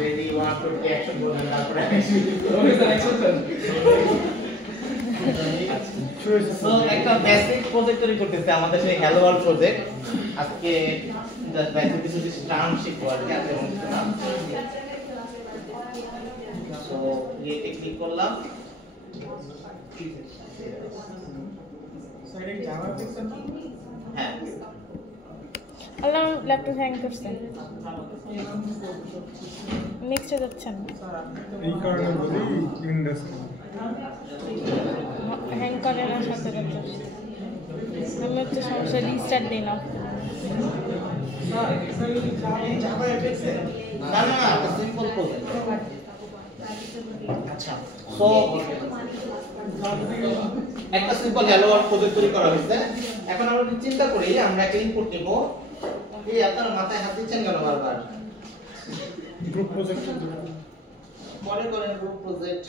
Ready 1 2 action বলেন তারপরে so একটা বেসিক প্রজেক্ট তৈরি করতেছে আমাদের সেই হ্যালো ওয়ার্ল্ড প্রজেক্ট। আজকে জাস্ট বেসিক কিছু টার্ম শিখবো আর কি, আছে এবং কিছু না। সো ये টেকনিক করলাম সাইডে জাভা সেকশন। হ্যাঁ আল্লাহ ল্যাপটপ হ্যাং করছে, নেক্সটে যাচ্ছেন এই কারণে বলি উইন্ডোজ হ্যাং করে না সাথে সাথে। আমি হচ্ছে সমস্যা রিস্টার্ট দিই না। জাভা এফএক্স না না না সিম্পল প্রজেক্ট। আচ্ছা সো একটা সিম্পল হ্যালো ওয়ার্ল্ড প্রজেক্ট তৈরি করা হয়েছে। এখন আমরা যদি চিন্তা করি আমরা একটা ইনপুট দেব, এই আপনার মাথায় হাত দিচ্ছেন কেন বারবার? গ্রুপ প্রজেক্ট মনে করেন গ্রুপ প্রজেক্ট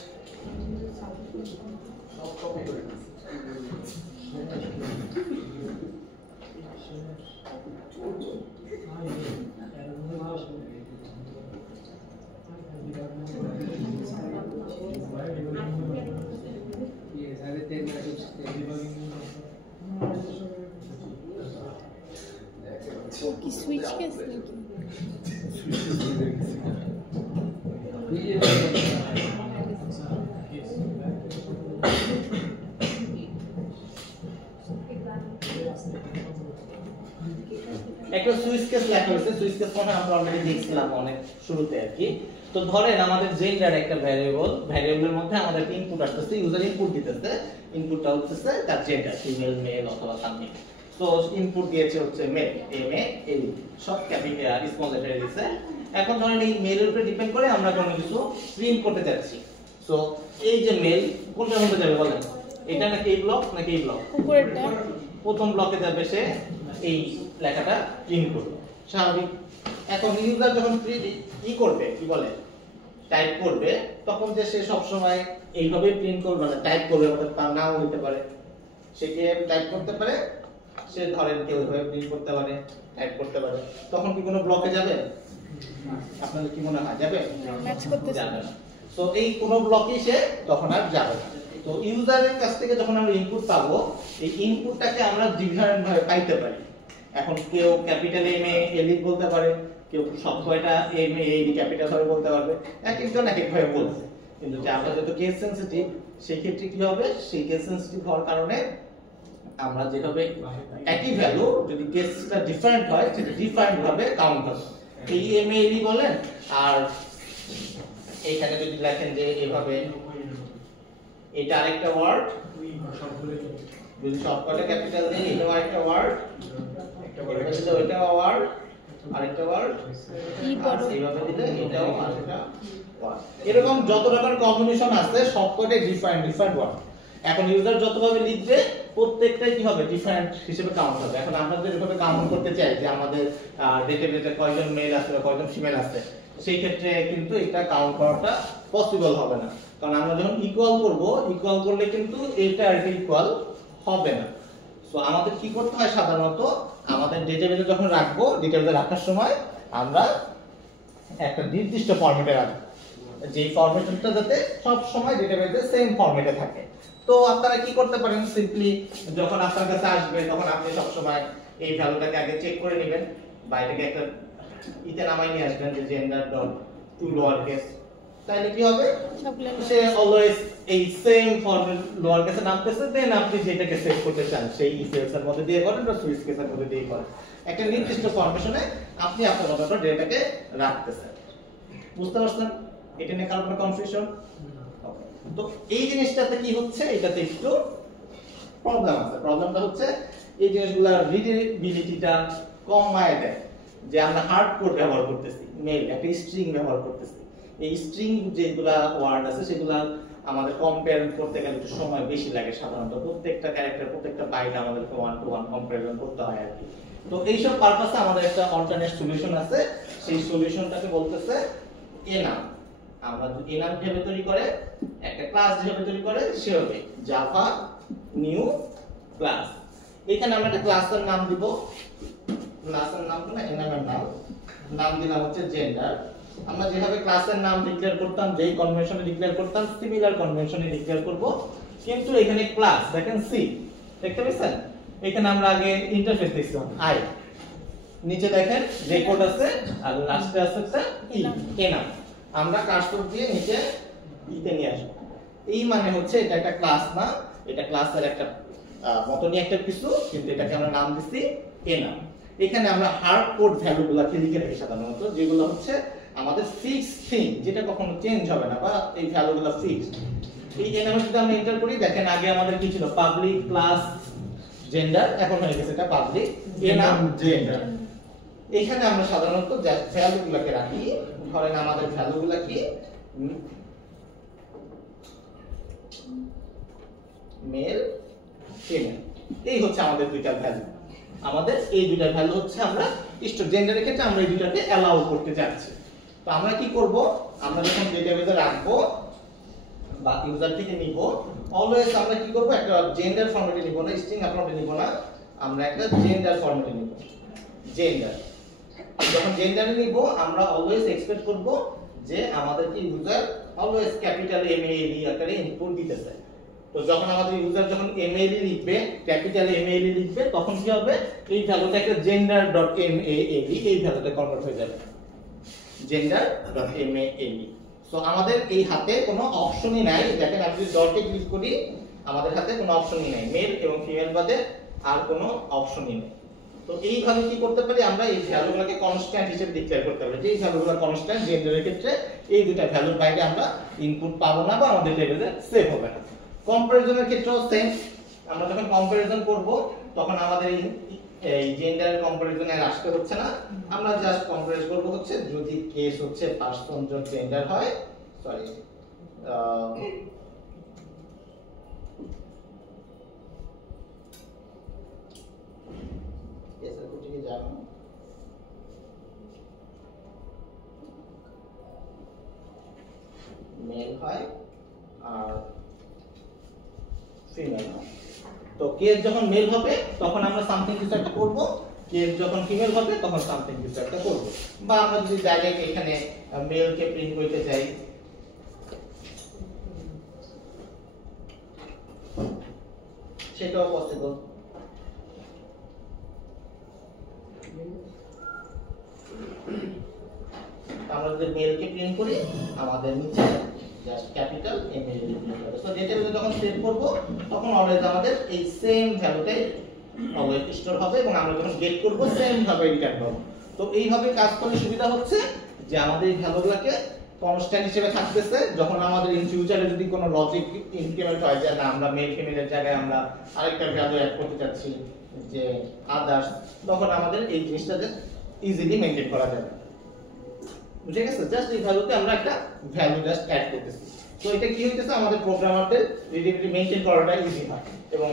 কি সুইচ কেস নাকি? একটা সুইচ কেস লেখা হয়েছে। সুইচ কেস মানে আমরা অলরেডি দেখছিলাম অনেক শুরুতে আর কি। তো ধরেন আমাদের জেন্ডার একটা ভ্যারিয়েবল, ভ্যারিয়েবলের মধ্যে আমাদের একটা ইনপুট আসতেছে, ইউজার ইনপুট দিতেছে, ইনপুটটা হচ্ছে তার জেন্ডার, ফিমেল মেল অথবা সামথিং। তো ইনপুট দিয়েছে হচ্ছে মেল, এম এ এল, সব ক্যাপিটাল স্মল লেটারে দিয়েছে। এখন ধরেন এই মেলের উপরে ডিপেন্ড করে আমরা কোনো কিছু প্রিন্ট করতে যাচ্ছি। সো এই যে মেল কোনটার মধ্যে যাবে বলেন? এটা নাকি এই ব্লক নাকি এই ব্লক? উপরেরটা প্রথম ব্লকে যাবে, সে এই লেখাটা প্রিন্ট করবে, স্বাভাবিক। এখন ইউজার যখন কি করবে, কি বলে, টাইপ করবে, তখন যে সে সব সময় এইভাবে প্রিন্ট করবে না, টাইপ করবে, তার নাও হতে পারে, সে কি টাইপ করতে পারে, সে ধরেন কেউ এইভাবে প্রিন্ট করতে পারে, টাইপ করতে পারে। তখন কি কোনো ব্লকে যাবে? আপনাদের কি মনে হয় যাবে? ম্যাচ করতে যাবে না। সো এই কোনো ব্লকে সে তখন আর যাবে না। তো ইউজারের কাছ থেকে যখন আমরা ইনপুট পাবো, এই ইনপুটটাকে আমরা ডিফারেন্ট ভাবে পাইতে পারি। এখন কেউ ক্যাপিটাল এম এ এল বলতে পারে, কেউ সব কয়টা এম এ এই ক্যাপিটাল ভাবে বলতে পারবে, এক একজন এক এক ভাবে বলছে। কিন্তু জাভা যত কেস সেনসিটিভ, সেই ক্ষেত্রে কি হবে, সেই কেস সেনসিটিভ হওয়ার কারণে আমরা যেভাবে একই ভ্যালু যদি কেসটা ডিফারেন্ট হয় সেটা ডিফারেন্ট ভাবে কাউন্ট হবে। এই এম এ এল বলেন, আর এইখানে যদি লেখেন যে এভাবে এটা আরেকটা ওয়ার্ড, যদি সবকটা ক্যাপিটাল দেই এটাও আরেকটা ওয়ার্ড, এটা ওইটা ওয়ার্ড, আরেকটা ওয়ার্ড, এইভাবে দিলে এটাও আরেকটা ওয়ার্ড। এরকম যত রকমের কম্বিনেশন আছে সবকটাই ডিফারেন্ট ডিফারেন্ট ওয়ার্ড। এখন ইউজার যতভাবে লিখবে প্রত্যেকটাই কি হবে, ডিফারেন্ট হিসেবে কাউন্ট হবে। এখন আমরা যদি এভাবে কাউন্ট করতে চাই যে আমাদের ডেটাবেসে কয়জন মেল আছে বা কয়জন ফিমেল আছে, সেই ক্ষেত্রে কিন্তু এটা কাউন্ট করাটা পসিবল হবে না। কারণ আমরা যখন ইকুয়াল করব, ইকুয়াল করলে কিন্তু এটা আর এটা ইকুয়াল হবে না। সো আমাদের কি করতে হয়, সাধারণত আমাদের ডেটাবেসে যখন রাখবো, ডেটাবেসে রাখার সময় আমরা একটা নির্দিষ্ট ফরম্যাটে রাখবো, যেই ফরম্যাটটা যাতে সব সময় ডেটাবেসে সেম ফরম্যাটে থাকে। তো আপনারা কি করতে পারেন, সিম্পলি যখন আপনার কাছে আসবে তখন আপনি সব সময় এই ভ্যালুটাকে আগে চেক করে নেবেন, বা এটাকে একটা ইতে নামাই নিয়ে আসবেন যে gender dot to lower case. তাহলে কি হবে, সে অলওয়েজ এই সেম ফরম্যাট লোয়ার কেসে নামতেছে। দেন আপনি যেটাকে সেভ করতে চান সেই সেলস এর মধ্যে দিয়ে করেন বা সুইচ কেসের মধ্যে দিয়ে করেন, একটা নির্দিষ্ট ফরমেশনে আপনি আপনার মতো ডেটাকে রাখতেছেন। বুঝতে পারছেন? এটা নিয়ে কারো কোনো কনফিউশন? তো এই জিনিসটাতে কি হচ্ছে, এটাতে একটু প্রবলেম আছে। প্রবলেমটা হচ্ছে এই জিনিসগুলোর রিডেবিলিটিটা কমায় দেয়। যে আমরা হার্ড কোড ব্যবহার করতেছি, মেল একটা স্ট্রিং ব্যবহার করতেছি, এই স্ট্রিং যেগুলা ওয়ার্ড আছে সেগুলা আমাদের কম্পেয়ার করতে গেলে একটু সময় বেশি লাগে। সাধারণত প্রত্যেকটা ক্যারেক্টার, প্রত্যেকটা বাইট আমাদেরকে ওয়ান টু ওয়ান কম্পারিজন করতে হয় আর কি। তো এইসব পারপাসে আমাদের একটা অল্টারনেট সলিউশন আছে। সেই সলিউশনটাকে বলতেছে এনাম। আমরা যদি এনাম হিসেবে তৈরি করে, একটা ক্লাস হিসেবে তৈরি করে, সে হবে জাভা নিউ ক্লাস। এখানে আমরা একটা ক্লাসের নাম দিব, ক্লাসের নাম না এনামের নাম দিলাম হচ্ছে জেন্ডার। আমরা যেভাবে ক্লাসের নাম ডিক্লেয়ার করতাম, যেই কনভেনশনে ডিক্লেয়ার করতাম, সিমিলার কনভেনশনে ডিক্লেয়ার করব। কিন্তু এখানে ক্লাস দেখেন সি, দেখতে পাচ্ছেন এখানে আমরা আগে ইন্টারফেস দেখছিলাম আই, নিচে দেখেন রেকর্ড আছে আর লাস্টে আছে একটা এনাম। আমরা কার্সর দিয়ে নিচে ইতে নিয়ে আসবো। এই মানে হচ্ছে এটা একটা ক্লাস না, এটা ক্লাসের একটা মতনই একটা কিছু, কিন্তু এটাকে আমরা নাম দিছি এনাম। এখানে আমরা হার্ড কোড ভ্যালুগুলোকে লিখে রাখি সাধারণত, যেগুলো হচ্ছে আমাদের ফিক্সড থিং, যেটা কখনো চেঞ্জ হবে না, বা এই ভ্যালুগুলো ফিক্সড। এই এনামে যদি আমরা এন্টার করি, দেখেন আগে আমাদের কি ছিল পাবলিক ক্লাস জেন্ডার, এখন হয়ে গেছে এটা পাবলিক এনাম জেন্ডার। এখানে আমরা সাধারণত ভ্যালুগুলোকে রাখি, ধরেন আমাদের ভ্যালুগুলো কি মেল ফিমেল, এই হচ্ছে আমাদের দুইটা ভ্যালু। আমাদের এই দুইটা ভ্যালু হচ্ছে আমরা স্টোর জেন্ডারের ক্ষেত্রে আমরা এই দুইটাকে অ্যালাউ করতে যাচ্ছি। তো আমরা কি করব, আমরা যখন ডেটাবেসে রাখবো বা ইউজার থেকে নিব, অলওয়েজ আমরা কি করব, একটা জেন্ডার ফরম্যাটে নিব না, স্ট্রিং ফরম্যাটে নিব না, আমরা একটা জেন্ডার ফরম্যাটে নিব। জেন্ডার যখন জেন্ডারে নিব, আমরা অলওয়েজ এক্সপেক্ট করব যে আমাদের কি user always capital M A এল ই আকারে ইনপুট দিতেছে। তো যখন আমাদের ইউজার যখন এমএএলই লিখবে, ক্যাপিটাল এমএএলই লিখবে, তখন কি হবে, এই ভ্যালুটা একটা gender.malle এই ভ্যালুতে কনভার্ট হয়ে যাবে gender.malle। সো আমাদের এই হাতে কোনো অপশনই নাই, দেখেন আমি যদি ডটে ক্লিক করি আমাদের হাতে কোনো অপশনই নাই, মেল এবং ফিমেল বাদে আর কোনো অপশনই নেই। তো এইভাবে কি করতে পারি, আমরা এই ভ্যালুগুলোকে কনস্ট্যান্ট হিসেবে ডিক্লেয়ার করতে পারি, যে এই ভ্যালুগুলো কনস্ট্যান্ট, জেন্ডারের ক্ষেত্রে এই দুটো ভ্যালুর বাইরে আমরা ইনপুট পাবো না বা আমাদের টেবিলে সেভ হবে না। কম্পারিজনের ক্ষেত্রেও সেম, আমরা যখন কম্পারিজন করব তখন আমাদের এই জেন্ডারের কম্পারিজনে আসতে হচ্ছে না, আমরা জাস্ট কম্পারিজ করব হচ্ছে যদি কেস হচ্ছে পারসন যোগ জেন্ডার হয়, সরি কেসের কুটিকে যাবো, মেল হয় আর ফিমেল। তো কেস যখন মেল হবে তখন আমরা সামথিং কিছু একটা করব, কেস যখন ফিমেল হবে তখন সামথিং কিছু একটা করব। বা আমরা যদি ডাইরেক্ট এখানে মেলকে প্রিন্ট করতে চাই, সেটাও পসিবল। আমরা যদি মেলকে প্রিন্ট করি, আমাদের নিচে জাস্ট ক্যাপিটাল এম এল লিখতে হবে। সো ডেটাবেসে যখন সেভ করব তখন অলওয়েজ আমাদের এই সেম ভ্যালুটাই অলওয়েজ স্টোর হবে, এবং আমরা যখন গেট করব সেম ভাবে রিটার্ন পাবো। তো এইভাবে কাজ করলে সুবিধা হচ্ছে যে আমাদের এই ভ্যালুগুলোকে কনস্ট্যান্ট হিসেবে থাকতেছে। যখন আমাদের ইন ফিউচারে যদি কোনো লজিক ইনক্রিমেন্ট হয়, যে না আমরা মেল ফিমেলের জায়গায় আমরা আরেকটা ভ্যালু অ্যাড করতে চাচ্ছি যে আদার্স, তখন আমাদের এই জিনিসটাকে ইজিলি মেইনটেইন করা যাবে। বুঝে গেছে? জাস্ট এই ভ্যালুতে আমরা একটা ভ্যালু জাস্ট অ্যাড করতেছি। তো এটা কি হইতেছে, আমাদের প্রোগ্রামারদের রিডেবিলিটি মেইনটেইন করাটা ইজি হয়, এবং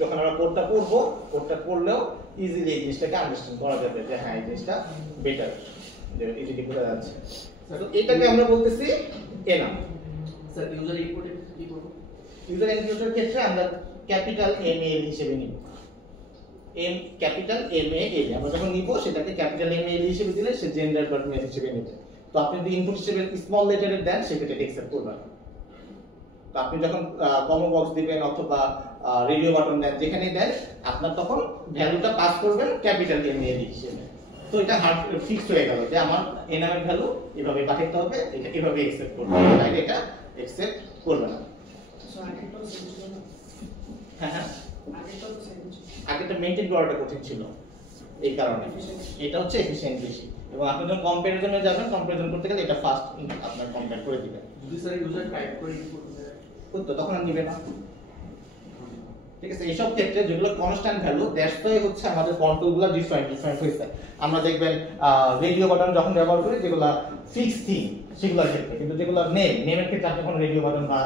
যখন আমরা কোডটা পড়বো, কোডটা পড়লেও ইজিলি এই জিনিসটাকে আন্ডারস্ট্যান্ড করা যাবে যে হ্যাঁ এই জিনিসটা বেটার, যে ইজিলি বোঝা যাচ্ছে। তো এটাকে আমরা বলতেছি এনাম। স্যার ইউজার ইনপুটে কি করব? ইউজার ইনপুটের ক্ষেত্রে আমরা ক্যাপিটাল এম এ এল হিসেবে নিব, এম ক্যাপিটাল এম এ এল আমরা যখন নিব সেটাকে ক্যাপিটাল এম এ এল হিসেবে দিলে সে জেন্ডার.মেল হিসেবে নেবে। তো আপনি যদি ইনপুট হিসেবে স্মল লেটারে দেন সেটাকে অ্যাকসেপ্ট করবে না। তো আপনি যখন কমো বক্স দিবেন অথবা রেডিও বাটন দেন, যেখানে দেন আপনার তখন ভ্যালুটা পাস করবেন ক্যাপিটাল এম এ এল হিসেবে। তো এটা হার্ড ফিক্সড হয়ে গেল যে আমার এনামের ভ্যালু এভাবে পাঠাতে হবে, এটা এভাবে অ্যাকসেপ্ট করবে, তাই এটা অ্যাকসেপ্ট করবে না। হ্যাঁ, আগেটা মেইনটেইন করাটা কঠিন ছিল, এই কারণে এটা হচ্ছে এফিশিয়েন্ট বেশি। এবং আপনি যখন কম্পারিজনে যাবেন, কম্পারিজন করতে গেলে এটা ফাস্ট আপনার কম্পেয়ার করে দিবেন। যদি স্যার ইউজার টাইপ করে ইনপুট তো তখন আর নিবে না। ঠিক আছে, এইসব ক্ষেত্রে যেগুলো কনস্ট্যান্ট ভ্যালু, দ্যাটস ওয়াই হচ্ছে আমাদের কন্ট্রোলগুলো ডিফারেন্ট হয়েছে। আমরা দেখবেন রেডিও বাটন যখন ব্যবহার করি যেগুলো ফিক্স থিং সেগুলোর ক্ষেত্রে, কিন্তু যেগুলো নেমের ক্ষেত্রে আপনি কোনো রেডিও বাটন বা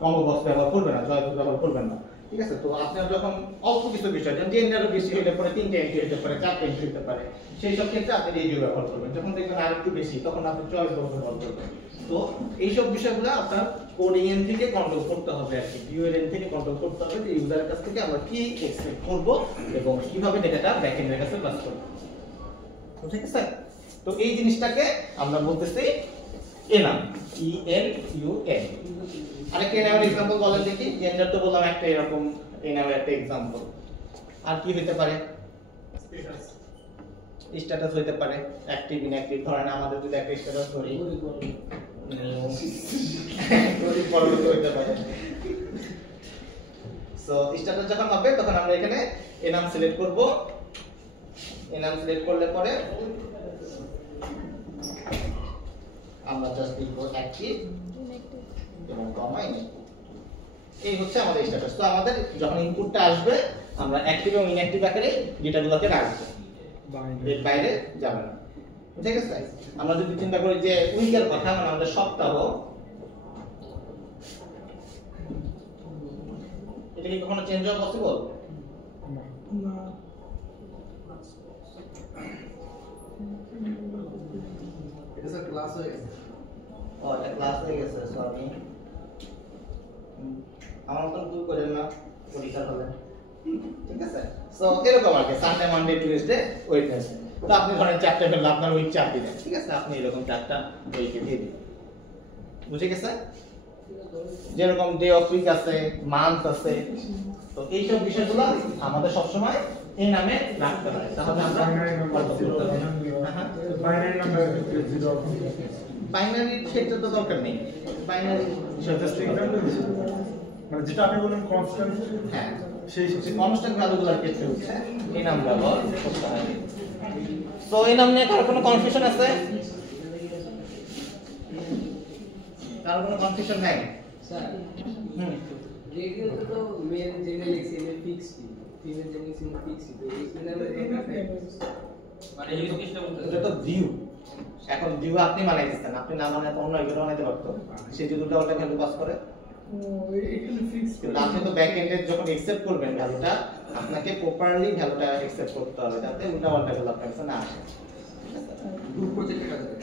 কম্বো বক্স ব্যবহার করবেন না, জয় ব্যবহার করবেন না। ঠিক আছে, তো আপনার যখন অল্প কিছু বিষয়, যেমন জেন্ডারও বেশি হতে পারে, 3টে এন্ট্রি হতে পারে, 4টে এন্ট্রি হতে পারে, সেই সব ক্ষেত্রে আপনি রেডিও ব্যবহার করবেন। যখন দেখবেন আর একটু বেশি, তখন আপনি চয়েস বক্স ব্যবহার করবেন। তো এইসব বিষয়গুলো আপনার কোডিং এন্ড থেকে কন্ট্রোল করতে হবে আর কি, ভিউ এর এন্ড থেকে কন্ট্রোল করতে হবে যে ইউজারের কাছ থেকে আমরা কি এক্সপেক্ট করব এবং কিভাবে ডেটাটা ব্যাকএন্ডের কাছে পাস করব। ঠিক আছে? তো এই জিনিসটাকে আমরা বলতেছি এনাম, ENUM। আরেকটা এনামের एग्जांपल বলেন দেখি। জেন্ডার তো বললাম একটা, এরকম এনামের একটা एग्जांपल। আর কি হতে পারে? স্ট্যাটাস হতে পারে, অ্যাক্টিভ ইনঅ্যাক্টিভ। ধরেন আমাদের যদি একটা স্ট্যাটাস ধরি, পরবর্তী হতে পারে। সো স্ট্যাটাস যখন হবে তখন আমরা এখানে এনাম সিলেক্ট করব। এনাম সিলেক্ট করলে পরে আমরা জাস্ট লিখব অ্যাক্টিভ এবং কমা ইনঅ্যাক্টিভ। এই হচ্ছে আমাদের স্ট্যাটাস। তো আমাদের যখন ইনপুটটা আসবে আমরা অ্যাক্টিভ এবং ইনঅ্যাক্টিভ আকারে ডেটাগুলোকে রাখবো, এর বাইরে যাবে না। ঠিক আছে? আমরা যদি চিন্তা করি যে উইকের কথা, মানে আমাদের সপ্তাহ, এটা কি কখনো চেঞ্জ হওয়া পসিবল? না। এটা স্যার ক্লাস হয়ে গেছে। ও, এটা ক্লাস হয়ে গেছে। সরি, আমার মতন ভুল করেন না পরীক্ষা হলে। ঠিক আছে? সো এরকম আর কি, সানডে মানডে টিউসডে ওয়েডনেসডে। তো আপনি ধরেন 4টা ফেললে আপনার উইক 4 দিবেন। ঠিক আছে? আপনি এরকম 4টা উইকে দিয়ে দিবেন। বুঝে গেছে? যেরকম ডে অফ উইক আছে, মান্থ আছে, তো এই সব বিষয়গুলো আমাদের সব সময় এই নামে রাখতে হয়। তাহলে আমরা বাইনারি নাম্বার 0 বাইনারি ক্ষেত্রে তো দরকার নেই। বাইনারি মানে যেটা আপনি বলেন কনস্ট্যান্ট, হ্যাঁ, সেই কনস্ট্যান্ট ভ্যালুগুলোর ক্ষেত্রে হচ্ছে এই নাম ব্যবহার করতে হয়। তো এই নাম নিয়ে কারো কোনো কনফিউশন আছে? কারো কোনো কনফিউশন নাই? স্যার হুম, রেডিওতে তো mail general XML fixed, female general XML fixed, তো মানে এই জিনিসটা বলতে এটা তো ভিউ। এখন ভিউ আপনি বানাইতেছেন, আপনি না বানায় তো অন্য কেউ বানাইতে পারতো। সে যদি দুটো আলাদা ভ্যালু পাস করে, এখানে ফিক্স কিন্তু আপনি তো ব্যাক এন্ডে যখন অ্যাকসেপ্ট করবেন ভ্যালুটা, আপনাকে প্রপারলি ভ্যালুটা অ্যাকসেপ্ট করতে হবে যাতে উল্টা পাল্টা ভ্যালু আপনার কাছে না আসে। গ্রুপ প্রজেক্টের কাজ করে।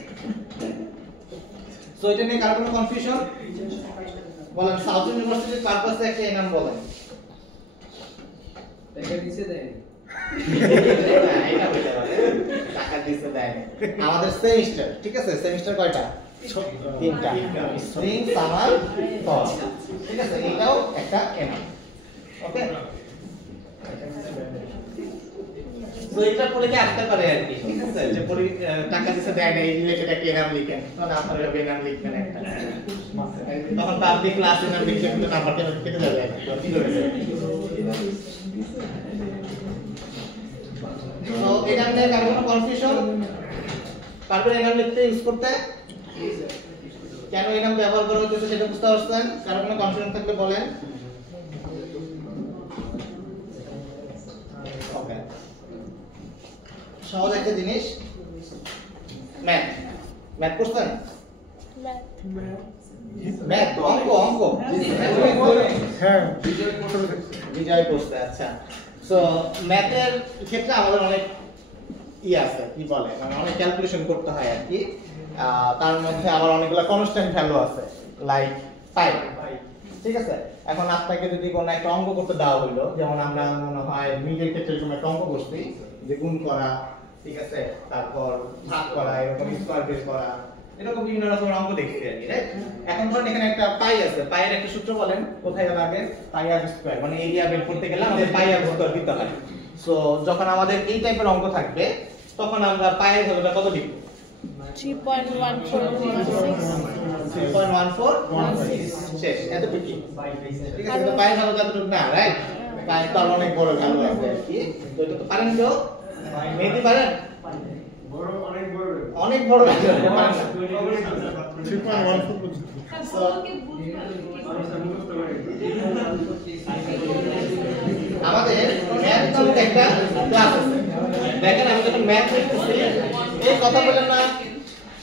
সো এটা নিয়ে কারো কোনো কনফিউশন? বলেন, সাউথ ইউনিভার্সিটির পারপাসে একটা এনাম বলেন। টাকা দিছে দেয় হ্যাঁ, এটা হইতে পারে। টাকা দিতে দেয় না। আমাদের সেমিস্টার, ঠিক আছে? সেমিস্টার কয়টা? 3টা। স্প্রিং, সামার, ফল। ঠিক আছে? এটাও একটা এনাম। ওকে? তো এটা পরীক্ষা আসতে পারে আর কি। ঠিক আছে? যে টাকা দিতে দেয় না, এই রিলেটেড একটা এনাম লিখেন। তখন আপনারা হবে এনাম লিখবেন একটা। তখন পাবলিক ক্লাস এনাম লিখলে কিন্তু নাম্বারটা কেটে যাবে। কি হয়ে যাবে? তো এনাম নিয়ে কারো কোনো কনফিউশন? পারবেন এনাম লিখতে, ইউজ করতে? কেন এনাম ব্যবহার করা হচ্ছে সেটা বুঝতে পারছেন? কারো কোনো কনফিউশন থাকলে বলেন। ওকে, সহজ একটা জিনিস, ম্যাথ। ম্যাথ করছেন? ম্যাথ, অঙ্ক, অঙ্ক। হ্যাঁ বিজয় করছে। আচ্ছা, সো ম্যাথের ক্ষেত্রে আমাদের অনেক আছে, কি বলে, মানে অনেক ক্যালকুলেশন করতে হয় আর কি। তার মধ্যে আবার অনেকগুলো কনস্ট্যান্ট ভ্যালু আছে, লাইক পাই। ঠিক আছে? এখন আপনাকে যদি কোনো একটা অঙ্ক করতে দেওয়া হইলো, যেমন আমরা মনে হয় মিডের ক্ষেত্রে এরকম একটা অঙ্ক করছি, যে গুণ করা, ঠিক আছে, তারপর ভাগ করা, এরকম স্কয়ার বের করা, এরকম বিভিন্ন রকমের অঙ্ক দেখছি আর কি, রাইট? এখন ধরুন এখানে একটা পাই আছে, পাইয়ের একটা সূত্র বলেন, কোথায় লাগে? পাই আর স্কয়ার, মানে এরিয়া বের করতে গেলে আমাদের পাই আর স্কয়ার দিতে হয়। সো যখন আমাদের এই টাইপের অঙ্ক থাকবে, তখন আমরা পাইয়ের ভ্যালুটা কত দিব? 3.1416 শেষ, এতটুকু। ঠিক আছে? তো পাইয়ের ভ্যালু এতটুকু না, রাইট? পাই তো আরো অনেক বড় ভ্যালু আছে আর কি। তো এটা তো পারেন কেউ? মেয়েটি পারেন? বড়, অনেক বড়, অনেক বড় ভ্যালু পারেন না। 3.14 পর্যন্ত। আমাদের ম্যাথ নামক একটা ক্লাস আছে। দেখেন, আমি যখন ম্যাথ লিখতেছি, এই কথা বলেন না,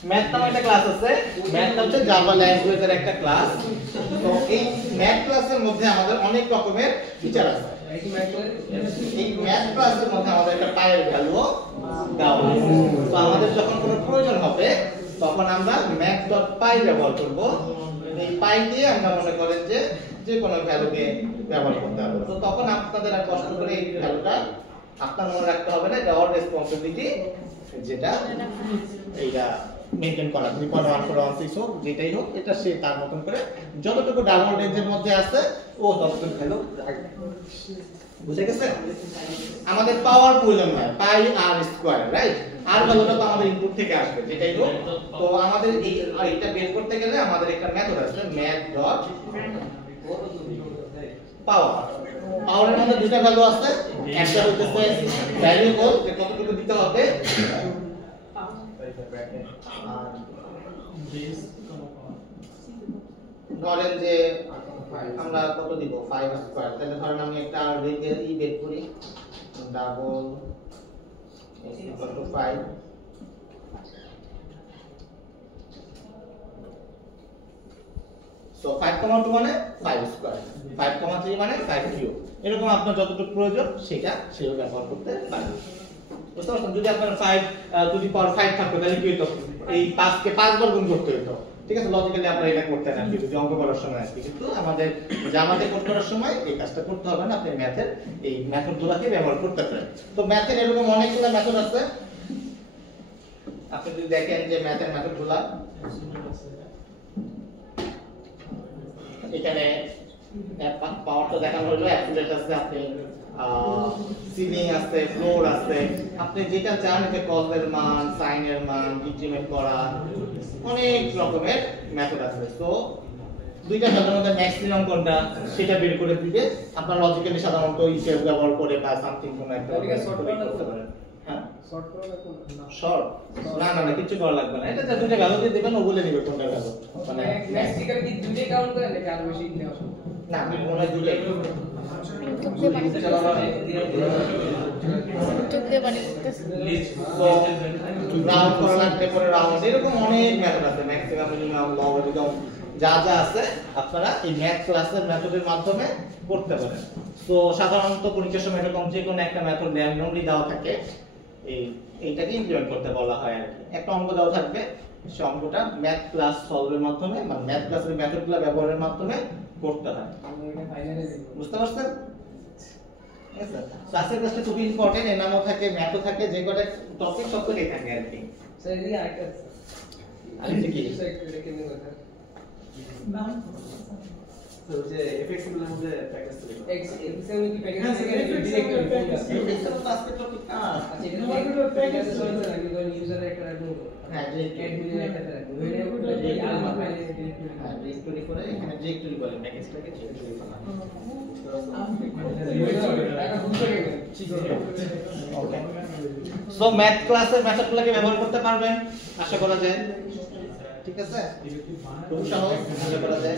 ম্যাথ নামক একটা ক্লাস আছে। ম্যাথ হচ্ছে জাভা ল্যাঙ্গুয়েজের একটা ক্লাস। তো এই ম্যাথ ক্লাসের মধ্যে আমাদের অনেক রকমের ফিচার আছে। এই ম্যাথ ক্লাসের মধ্যে আমাদের একটা পাইয়ের ভ্যালু দেওয়া আছে। তো আমাদের যখন কোনো প্রয়োজন হবে, তখন আমরা math.py ব্যবহার করব। এই পাই দিয়ে আমরা মনে করেন যে যে কোনো ভ্যালুকে ব্যবহার করতে হবে। তো তখন আপনাদের আর কষ্ট করে এই ভ্যালুটা আপনার মনে রাখতে হবে না, এটা অল রেসপন্সিবিলিটি, যেটা এইটা মেইনটেইন করা 3.1416 হোক যেটাই হোক, এটা সে তার মতন করে যতটুকু ডাবল রেঞ্জের মধ্যে আছে ও ততটুকু ভ্যালু রাখবে। বুঝে গেছে? আমাদের পাওয়ার প্রয়োজন হয় পাই আর স্কয়ার, রাইট? আর ভ্যালুটা তো আমাদের ইনপুট থেকে আসবে যেটাই হোক। তো আমাদের এইটা বের করতে গেলে আমাদের একটা মেথড আছে, ম্যাথ ডট পাওয়ার। পাওয়ারের মধ্যে দুটো ভ্যালু আছে, একটা হচ্ছে ভ্যারিয়েবল যে কতটুকু দিতে হবে, ধরেন যে আমরা কত দিব 5 স্কয়ার, তাহলে ধরেন আমি একটা রেঞ্জের বের করি, ডাবল ইকুয়াল টু 5, সো 5,2 মানে 5 স্কয়ার, 5,3 মানে 5 কিউব। এরকম আপনার যতটুকু প্রয়োজন সেটা সেভাবে ব্যবহার করতে পারেন। বুঝতে পারছেন? যদি আপনার 5 টু দি পাওয়ার 5 থাকতো তাহলে কি হতো? এই 5 কে 5 বার গুণ করতে হতো, ঠিক আছে? লজিক্যালি আমরা এটা করতে না, যদি অঙ্ক করার সময় আসি, কিন্তু আমাদের জামাতে কোড করার সময় এই কাজটা করতে হবে না। আপনি ম্যাথের এই মেথডগুলোকে ব্যবহার করতে পারেন। তো ম্যাথের এরকম অনেকগুলো মেথড আছে, আপনি যদি দেখেন যে ম্যাথের মেথডগুলো এখানে পাওয়ারটা দেখানো হলো, অ্যাক্সিলারেট আছে, আপনি সিলিং আছে, ফ্লোর আছে, আপনি যেটা চান যে কজের মান, সাইনের মান, ডিক্রিমেন্ট করা, অনেক রকমের মেথড আছে। সো দুইটা সাধারণত ম্যাক্সিমাম কোনটা সেটা বের করে দিবে। আপনার লজিক্যালি সাধারণত ইসের ব্যবহার করে বা সামথিং কোন একটা করতে পারেন। হ্যাঁ, শর্ট করা লাগবে না। শর্ট না না কিছু করা লাগবে না, এটা যে দুইটা ভ্যালু দিয়ে দিবেন ও বলে দিবে কোনটা ভ্যালু, মানে ম্যাক্সিক্যাল কি দুইটাই কাউন্ট করে নাকি আরো বেশি নেওয়া সম্ভব? না আমি মনে হয় দুইটাই রাউন্ড করা লাগবে, পরে রাউন্ড, এরকম অনেক মেথড আছে, ম্যাক্সিমাম, মিনিমাম, লগারিদম, যা যা আছে আপনারা এই ম্যাথ ক্লাসের মেথডের মাধ্যমে করতে পারেন। তো সাধারণত পরীক্ষার সময় এরকম যে কোনো একটা মেথড র্যান্ডমলি দেওয়া থাকে, এইটাকে ইমপ্লিমেন্ট করতে বলা হয় আর কি। একটা অঙ্ক দেওয়া থাকবে, সেই অঙ্কটা ম্যাথ ক্লাস সলভের মাধ্যমে বা ম্যাথ ক্লাসের মেথডগুলো ব্যবহারের মাধ্যমে করতে হয়। আমরা এটা ফাইনালে দেখব। বুঝতে পারছেন? ঠিক আছে? ক্লাসের ক্লাসটা খুব ইম্পর্টেন্ট, এর নামও থাকে, ম্যাথও থাকে, যে কটা টপিক সব কটাই থাকে আর কি। স্যার এদিকে আরেকটা আছে। আরেকটা কি? স্যার এটা কেমনে কথা? তো যে এফএক্স এর মধ্যে প্যাকেজ তৈরি করা। এক্সএম কি প্যাকেজ হ্যাঁ, থেকে স্যার, ডিরেক্ট করে ফোন আছে? এটা তো আজকে টপিক না। আচ্ছা এটা প্যাকেজ সলভ করে আমি কোন ইউজারের একটা রাখবো। হ্যাঁ, ডিরেক্ট অ্যাডমিনের একটা রাখবো। ওইটা এই আলমা ফাইলে ডিরেক্ট করে। হ্যাঁ, ডিরেক্টরি করে এখানে ডিরেক্টরি বলে প্যাকেজটাকে ডিরেক্টরি বানানো। টাকা বুঝতে গেলে ঠিক আছে। ওকে। সো ম্যাথ ক্লাসের মেথডগুলোকে ব্যবহার করতে পারবেন আশা করা যায়। ঠিক আছে? খুব সহজ আশা করা যায়।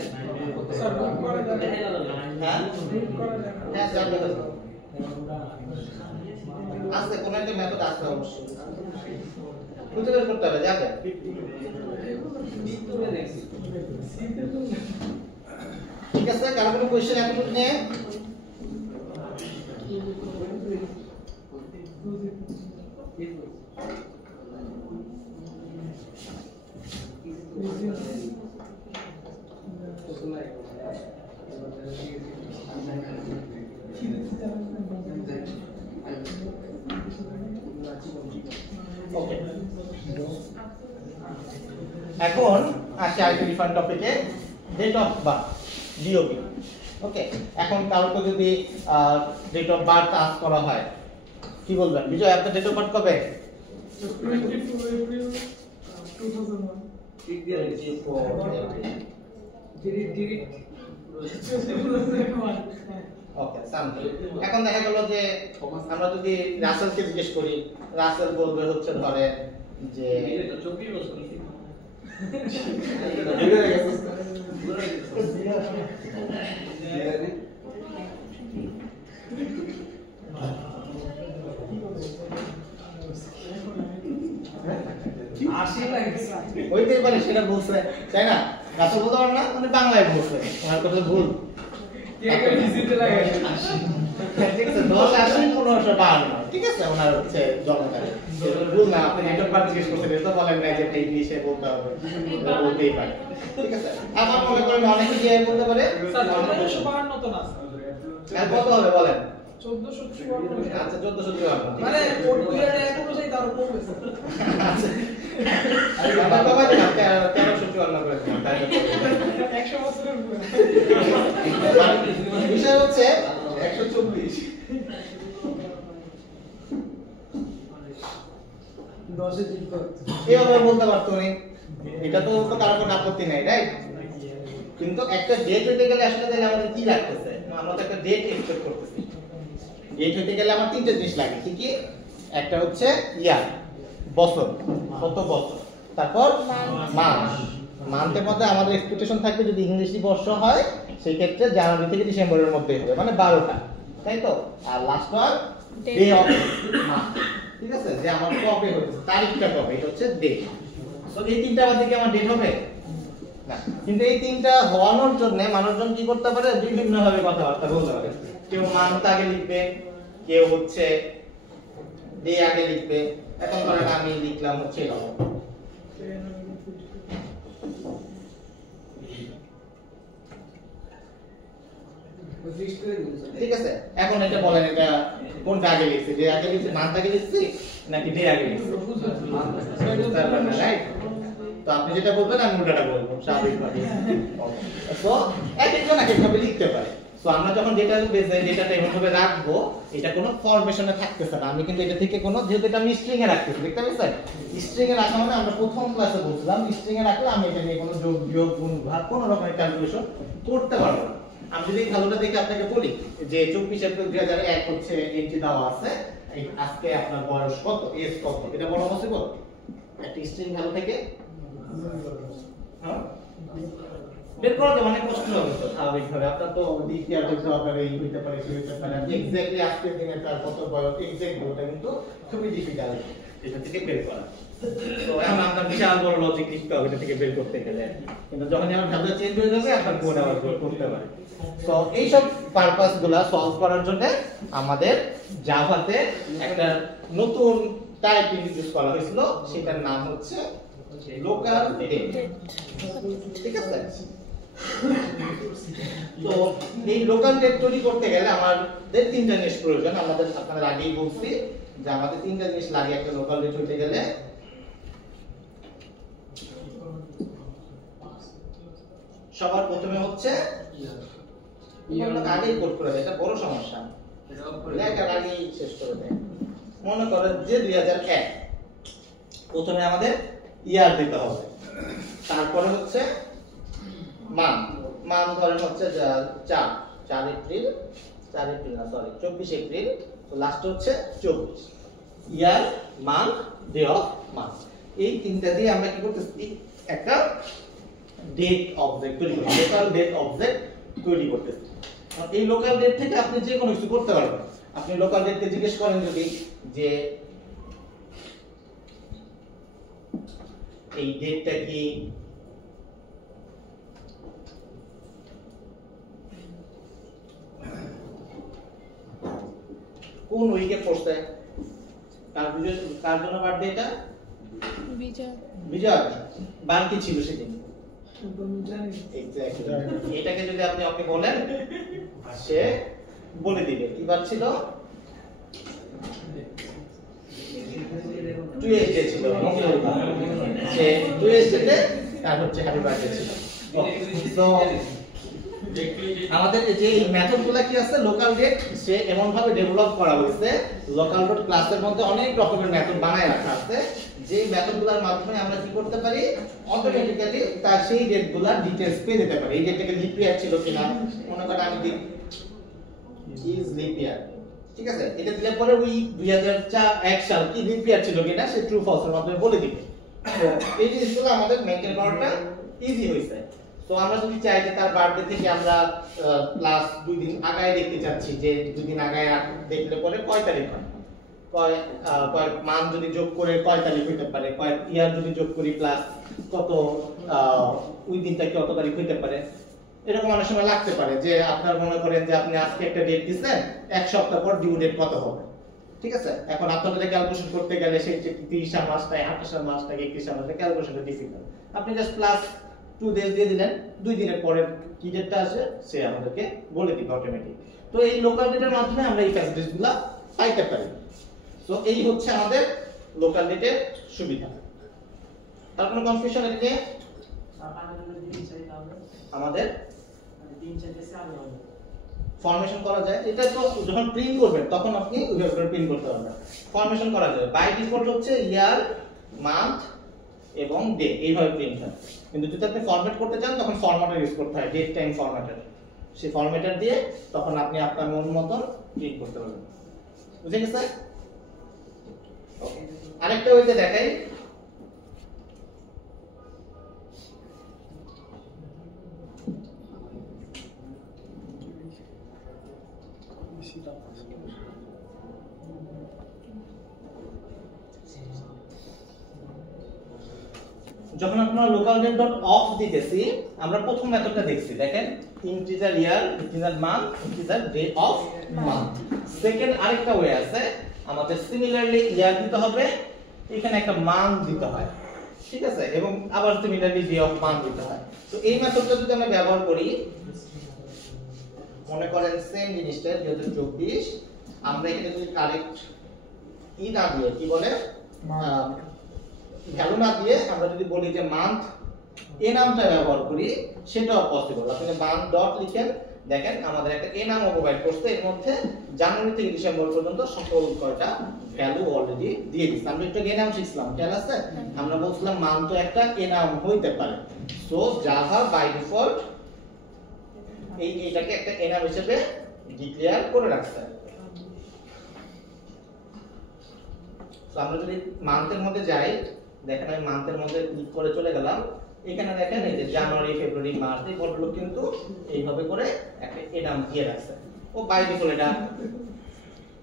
স্যার বুক করা যাবে? হ্যাঁ? বুক করা যাবে? হ্যাঁ, যাবে। আস্তে কোন একটা মেথড আসতে অবশ্যই। খুঁজে বের করতে হবে, যাবে। ভিতরে দেখছি। ঠিক আছে? কারো কোনো কোশ্চেন এতটুকু নিয়ে? ওকে। এখন আসি আরেকটা ডিফারেন্ট টপিকে, ডেট অফ বার্থ, ডিওবি। ওকে, এখন কাউকে যদি ডেট অফ বার্থ আস্ক করা হয় কি বলবেন? বিজয়, আপনার ডেট অফ বার্থ কবে? 24 এপ্রিল 2001। ঠিক দিয়ে দিচ্ছি। ডিরেক্ট ওকে, সামথিং। এখন দেখা গেল যে আমরা যদি রাসেলকে জিজ্ঞেস করি, রাসেল বলবে হচ্ছে ধরে যে 24 বছর ওইটাই পারে সেটা বলছে, তাই না? রাসেল বলতে পারে না, মানে বাংলায় বলছে, আমার কথা ভুল। ঠিক আছে, 10 আসেন 1552, ঠিক ঠিক আছে ওনার হচ্ছে জন্ম তারিখ ভুল না আপনি ডেট অফ বার্থ জিজ্ঞেস করছেন এটা তো বলেন না যে এটা ইংলিশে বলতে হবে বলতেই পারে ঠিক আছে আমার মনে করেন অনেকে যে বলতে পারে স্যার 1452 তো না আর কত হবে বলেন 1454 আচ্ছা 1454 মানে কোড পিরিয়ডে এক অনুযায়ী তার কমবে স্যার আচ্ছা আমরা তো বলি না 1354 করে তাই 100 বছরের উপরে বিষয় হচ্ছে 124 10 এ যোগ করতে এভাবে বলতে পারতো উনি এটা তো কারো কোনো আপত্তি নাই রাইট কিন্তু একটা ডেট হতে গেলে আসলে তাহলে আমাদের কি লাগতেছে আমরা তো একটা ডেট এক্সপেক্ট করতেছি ডেট হতে গেলে আমার তিনটা জিনিস লাগে কি কি একটা হচ্ছে ইয়ার বছর কত বছর তারপর মাস মান্থের মধ্যে আমাদের এক্সপেকটেশন থাকবে যদি ইংরেজি বর্ষ হয় সেই ক্ষেত্রে জানুয়ারি থেকে ডিসেম্বরের মধ্যে হবে মানে 12টা তাই তো আর last one day of month ঠিক আছে যে আমার কবে হচ্ছে তারিখটা কবে এটা হচ্ছে ডেট সো এই তিনটা বাদে কি আমার ডেট হবে না কিন্তু এই তিনটা হওয়ানোর জন্য মানুষজন কি করতে পারে বিভিন্ন ভাবে কথাবার্তা বলতে পারে কেউ মান্থ আগে লিখবে কেউ হচ্ছে ডে আগে লিখবে এখন ধরেন আমি লিখলাম হচ্ছে এরকম ফিক্সড করে দিন স্যার ঠিক আছে এখন এটা বলেন এটা কোনটা আগে লিখছে ডে আগে লিখছে মান্থ আগে লিখছে নাকি ডে আগে লিখছে রাইট তো আপনি যেটা বলবেন আমি উল্টাটা বলবো স্বাভাবিকভাবে তো একজন এক এক ভাবে লিখতে পারে সো আমরা যখন ডেটা বেসে ডেটাটা এমন ভাবে রাখবো এটা কোনো ফরমেশনে থাকতেছে না আমি কিন্তু এটা থেকে কোনো যেহেতু এটা আমি স্ট্রিং এ রাখতেছি দেখতে পাচ্ছেন স্ট্রিং এ রাখা মানে আমরা প্রথম ক্লাসে বলছিলাম স্ট্রিং এ রাখলে আমি এটা নিয়ে কোনো যোগ বিয়োগ গুণ ভাগ কোনো রকমের ক্যালকুলেশন করতে পারবো না আমি যদি এই ভালোটা দেখে আপনাকে বলি যে 24 এপ্রিল 2001 হচ্ছে এন্ট্রি দেওয়া আছে আজকে আপনার বয়স কত এজ কত এটা বলা পসিবল একটা স্ট্রিং ভালো থেকে হ্যাঁ বের করতে অনেক কষ্ট হবে তো স্বাভাবিকভাবে আপনার তো ডিপিআর দেখতে আপনার এই হইতে পারে সেই হইতে পারে এক্স্যাক্টলি আজকের দিনে তার কত বয়স এক্স্যাক্ট ওটা কিন্তু খুবই ডিফিকাল্ট এটা থেকে বের করা তো এখন আপনার বিশাল বড় লজিক লিখতে হবে এটা থেকে বের করতে গেলে কিন্তু যখন আমার ভাবনা চেঞ্জ হয়ে যাবে আপনার কোড আবার করতে পারে তো এই সব পারপাস গুলা সলভ করার জন্য আমাদের জাভাতে একটা নতুন টাইপ ইন্ট্রোডিউস করা হয়েছিল সেটার নাম হচ্ছে লোকাল ডেট ঠিক আছে তো এই লোকাল ডেট তৈরি করতে গেলে আমাদের তিনটা জিনিস প্রয়োজন আমাদের আপনাদের আগেই বলছি যে আমাদের তিনটা জিনিস লাগে একটা লোকাল ডেট হইতে গেলে সবার প্রথমে হচ্ছে ইয়ারটা আগেই কোড করে দেয় এটা বড় সমস্যা লেখার আগেই শেষ করে দেয় মনে করেন যে 2001 প্রথমে আমাদের ইয়ার দিতে হবে তারপরে হচ্ছে মান ধরেন হচ্ছে 4 এপ্রিল না সরি 24 এপ্রিল তো লাস্ট হচ্ছে 24 ইয়ার মান ডে অফ মান্থ এই তিনটা দিয়ে আমরা কি করতেছি একটা ডেট অবজেক্ট তৈরি করতেছি লোকাল ডেট অবজেক্ট তৈরি করতেছি এই লোকাল ডেট থেকে আপনি যে কোনো কিছু করতে পারবেন আপনি লোকাল ডেটকে জিজ্ঞেস করেন যদি যে এই ডেটটা কি কোন উইকে পড়ছে কার জন্য বার্থডে এটা বিজয় বার কি ছিল সেদিন এক্স্যাক্টলি এটাকে যদি আপনি ওকে বলেন সে বলে দিবে কি বার ছিল টুয়েসডে ছিল সে টুয়েসডে তার হচ্ছে হ্যাপি বার্থডে ছিল তো আমাদের যে মেথডগুলো কি আছে লোকাল ডেট সে এমন ভাবে ডেভেলপ করা হয়েছে লোকাল ডট ক্লাসের মধ্যে অনেক রকমের মেথড বানায় রাখা আছে যে মেথডগুলোর মাধ্যমে আমরা কি করতে পারি অটোমেটিক্যালি তার সেই ডেটগুলোর ডিটেইলস পেয়ে যেতে পারি এই ডেটটাকে লিপ ইয়ার ছিল কিনা মনে করেন আমি দিই ইজ লিপ ইয়ার ঠিক আছে এটা দিলে পরে ওই 2001 সাল কি লিপ ইয়ার ছিল কিনা সে ট্রু ফলস এর মাধ্যমে বলে দিবে তো এই জিনিসগুলো আমাদের মেইনটেইন করাটা ইজি হইছে তো আমরা যদি চাই যে তার বার্থডে থেকে আমরা প্লাস 2 দিন আগায় দেখতে চাচ্ছি যে 2 দিন আগায় দেখলে পরে কয় তারিখ হয় কয় মান যদি যোগ করে কয় তারিখ হইতে পারে কয় ইয়ার যদি যোগ করি প্লাস কত ওই দিনটা কত তারিখ হইতে পারে এরকম অনেক সময় লাগতে পারে যে আপনার মনে করেন যে আপনি আজকে একটা ডেট দিয়েছেন এক সপ্তাহ পর ডিউ ডেট কত হবে ঠিক আছে? এখন আপনাদের ক্যালকুলেশন করতে গেলে সেই যে 30 মাসটায় 28 মাসটাকে 31 মাসটাকে ক্যালকুলেশনটা ডিফিকাল্ট। আপনি জাস্ট প্লাস 2 ডেজ দিয়ে দিলেন, 2 দিনের পরে কি ডেটটা আসে সে আমাদেরকে বলে দিবে অটোমেটিক। তো এই লোকাল ডেটের মাধ্যমে আমরা এই ফ্যাসিলিটিসগুলো পাইতে পারি। তো এই হচ্ছে আমাদের লোকাল ডেটের সুবিধা। তার কোনো কনফিউশন আছে? আমাদের ফরমেশন করা যায়, এটা তো যখন প্রিন্ট করবেন তখন আপনি ওইভাবে করে প্রিন্ট করতে পারবেন। ফরমেশন করা যায় বাই ডিফল্ট হচ্ছে ইয়ার, মান্থ এবং ডে এইভাবে প্রিন্ট হয়। কিন্তু যদি আপনি ফরম্যাট করতে চান তখন ফরম্যাটার ইউজ করতে হয়, ডেট টাইম ফরম্যাটার। সেই ফরম্যাটার দিয়ে তখন আপনি আপনার মন মতন প্রিন্ট করতে পারবেন। বুঝে গেছে? ওকে, আরেকটা ওইটা দেখাই। যখন আপনারা লোকাল ডেট ডট অফ দিতেছি, আমরা প্রথম মেথডটা দেখছি, দেখেন integer year, integer month, integer day of month. Second আরেকটা ওয়ে আছে, আমাদের সিমিলারলি ইয়ার দিতে হবে, এখানে একটা মান্থ দিতে হয়, ঠিক আছে, এবং আবার সিমিলারলি ডে অফ মান্থ দিতে হয়। তো এই মেথডটা যদি আমরা ব্যবহার করি, মনে করেন সেম জিনিসটা 2024, আমরা এখানে যদি কারেক্ট না দিয়ে কি বলে ভ্যালু না দিয়ে আমরা যদি বলি যে মান্থ এ নামটা ব্যবহার করি, সেটাও পসিবল। আপনি মান্থ ডট লিখেন, দেখেন আমাদের একটা এ নাম প্রোভাইড করতে, এর মধ্যে জানুয়ারি থেকে ডিসেম্বর পর্যন্ত সকল কয়টা ভ্যালু অলরেডি দিয়ে দিচ্ছি। আমরা একটু এ নাম শিখলাম, খেয়াল আছে? আমরা বলছিলাম মান্থ তো একটা এ নাম হইতে পারে। সো জাভা বাই ডিফল্ট এইটাকে একটা এ নাম হিসেবে ডিক্লেয়ার করে রাখছে। তো আমরা যদি মান্থের মধ্যে যাই, দেখেন আমি মান্থের মধ্যে ক্লিক করে চলে গেলাম, এখানে দেখেন এই যে জানুয়ারি, ফেব্রুয়ারি, মার্চ এই কোডগুলো কিন্তু এইভাবে করে একটা এ নাম দিয়ে রাখছে। ও বাই ডিফল্ট এটা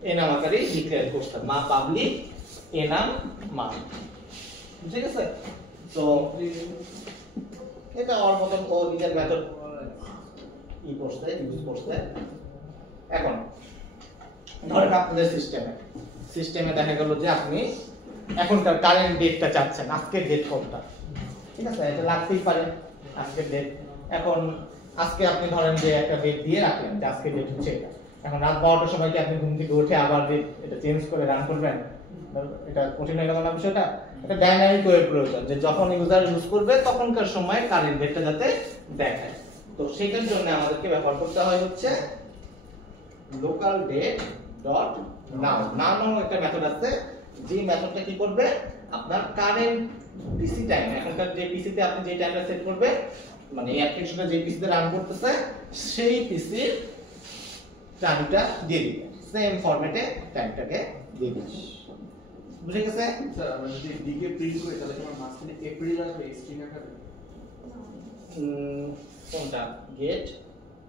এ নাম আকারে ডিক্লেয়ার করছে, মা পাবলিক এ নাম মান্থ। ঠিক আছে? তো এটা ওর মতন ও নিজের মেথড ইউজ করছে। এখন ধরেন আপনাদের সিস্টেমে দেখা গেল যে আপনি এখনকার কারেন্ট ডেটটা চাচ্ছেন, আজকের ডেট কোনটা, ঠিক আছে? এটা লাগতেই পারে আজকের ডেট। এখন আজকে আপনি ধরেন যে একটা ডেট দিয়ে রাখলেন যে আজকের ডেট হচ্ছে এটা। এখন রাত 12টার সময় কি আপনি ঘুম থেকে উঠে আবার ডেট এটা চেঞ্জ করে রান করবেন? এটা কঠিন হয়ে গেল না বিষয়টা? এটা ডাইনামিক ওয়ের প্রয়োজন, যে যখন ইউজার ইউজ করবে তখনকার সময় কারেন্ট ডেটটা যাতে দেখায়। তো সেটার জন্য আমাদেরকে ব্যবহার করতে হয় হচ্ছে লোকাল ডেট ডট নাও। নাও একটা মেথড আছে, যে মেথডটা কি করবে, আপনার কারেন্ট পিসি টাইম, এখনকার যে পিসিতে আপনি যে টাইমটা সেট করবে, মানে এই অ্যাপ্লিকেশনটা যে পিসিতে রান করতেছে সেই পিসির টাইমটা দিয়ে দিবে, সেম ফরম্যাটে টাইমটাকে দিয়ে দিবে। বুঝে গেছে? স্যার আমরা যদি ডিকে প্রিন্ট করি তাহলে তোমার মাঝখানে এপ্রিল আসবে স্ট্রিং আকারে? কোনটা গেট?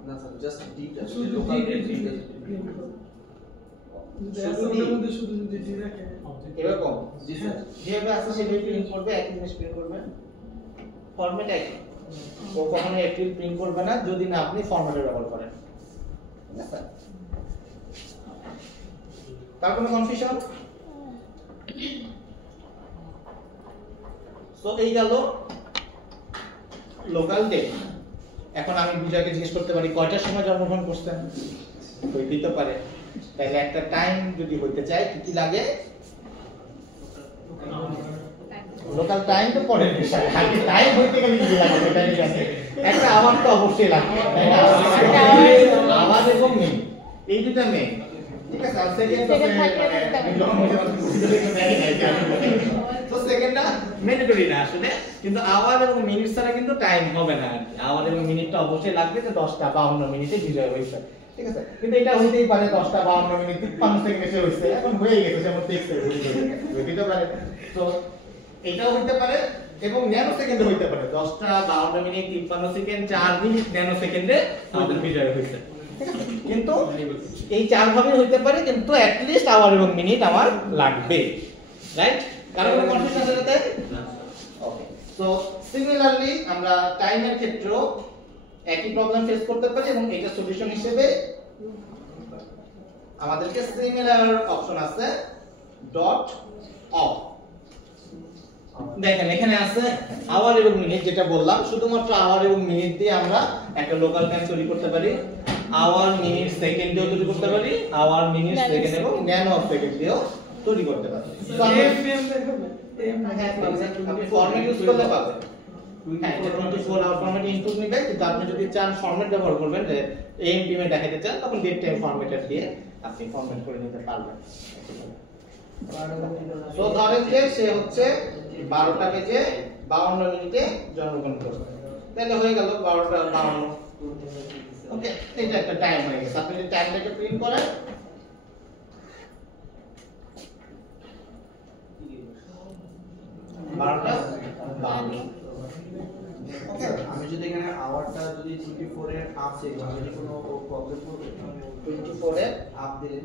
না স্যার, জাস্ট ডিটা, শুধু লোকাল D ডেট কে ডিটা। শুধু যদি D রাখে এরকম জি স্যার। যেভাবে আছে সেভাবে প্রিন্ট করবে, একই জিনিস প্রিন্ট করবে, ফরম্যাট একই। ও কখনো এপ্রিল প্রিন্ট করবে না যদি না আপনি ফরম্যাটে ব্যবহার করেন। ঠিক আছে? তার কোনো কনফিউশন? সো এই গেল লোকাল ডেট। এখন আমি বিজয়কে জিজ্ঞেস করতে পারি কয়টার সময় জন্মগ্রহণ করছেন, হইতেই তো পারে। তাহলে একটা টাইম যদি হইতে চাই কি কি লাগে? লোকাল টাইম তো পরের বিষয়, আগে টাইম হইতে গেলে কি লাগে সেটা আমি জানি। একটা আওয়ার তো অবশ্যই লাগবে, তাই না? আওয়ার এবং মিনিট, এই দুটো মেইন। ঠিক আছে? আর সেকেন্ড তো তো সেকেন্ডটা ম্যান্ডেটরি না আসলে, কিন্তু আওয়ার এবং মিনিট ছাড়া কিন্তু টাইম হবে না। আওয়ার এবং মিনিটটা অবশ্যই লাগবে, যে 10:52 মিনিটে বিজয় হয়েছে। ঠিক আছে? কিন্তু এটা হইতেই পারে 10:52 মিনিট 53 সেকেন্ডে হয়েছে, এখন হয়ে গেছে যেমন টেক্সট হইতে পারে। তো এটাও হইতে পারে এবং ন্যানো সেকেন্ডে হইতে পারে, 10:52 মিনিট 53 সেকেন্ড 4 মিনিট ন্যানো সেকেন্ডে আমাদের বিজয় হয়েছে। কিন্তু এই 4 ভাবে হইতে পারে, কিন্তু অ্যাট লিস্ট আওয়ার এবং মিনিট আমার লাগবে, রাইট? কারণ কোনো কনফিউশন আছে তাই না? ওকে। সো সিমিলারলি আমরা টাইমের ক্ষেত্রেও একই প্রবলেম ফেস করতে পারি এবং এটা সলিউশন হিসেবে আমাদেরকে সিমিলার অপশন আছে ডট অফ। দেখেন এখানে আছে আওয়ার এবং মিনিট, যেটা বললাম শুধুমাত্র আওয়ার এবং মিনিট দিয়ে আমরা একটা লোকাল টাইম তৈরি করতে পারি। আওয়ার মিনিট সেকেন্ড দিয়েও তৈরি করতে পারি, আওয়ার মিনিট সেকেন্ড এবং ন্যানো সেকেন্ড দিয়েও তৈরি করতে পারি। তো আমরা এম দেখাবে এম আপনি ফরম্যাট ইউজ করলে পাবেন। হ্যাঁ, এটা 24 আওয়ার ফরম্যাট ইনপুট নিবে, কিন্তু আপনি যদি চান ফরম্যাট ব্যবহার করবেন, যে এএমপি এ দেখাতে চান, তখন ডেট টাইম ফরম্যাটের দিয়ে আপনি ফরম্যাট করে নিতে পারবেন। তো ধরেন যে সে হচ্ছে 12টা বেজে 52 মিনিটে জন্মগ্রহণ করবে, তাহলে হয়ে গেল 12টা 52। ওকে, এটা একটা টাইম হয়ে গেছে। আপনি যদি টাইমটাকে প্রিন্ট করেন, আমি যদি এখানে আওয়ারটা যদি 24 এর আপ দেই তাহলে কোনো প্রবলেম হবে? 24 এর আপ দিলে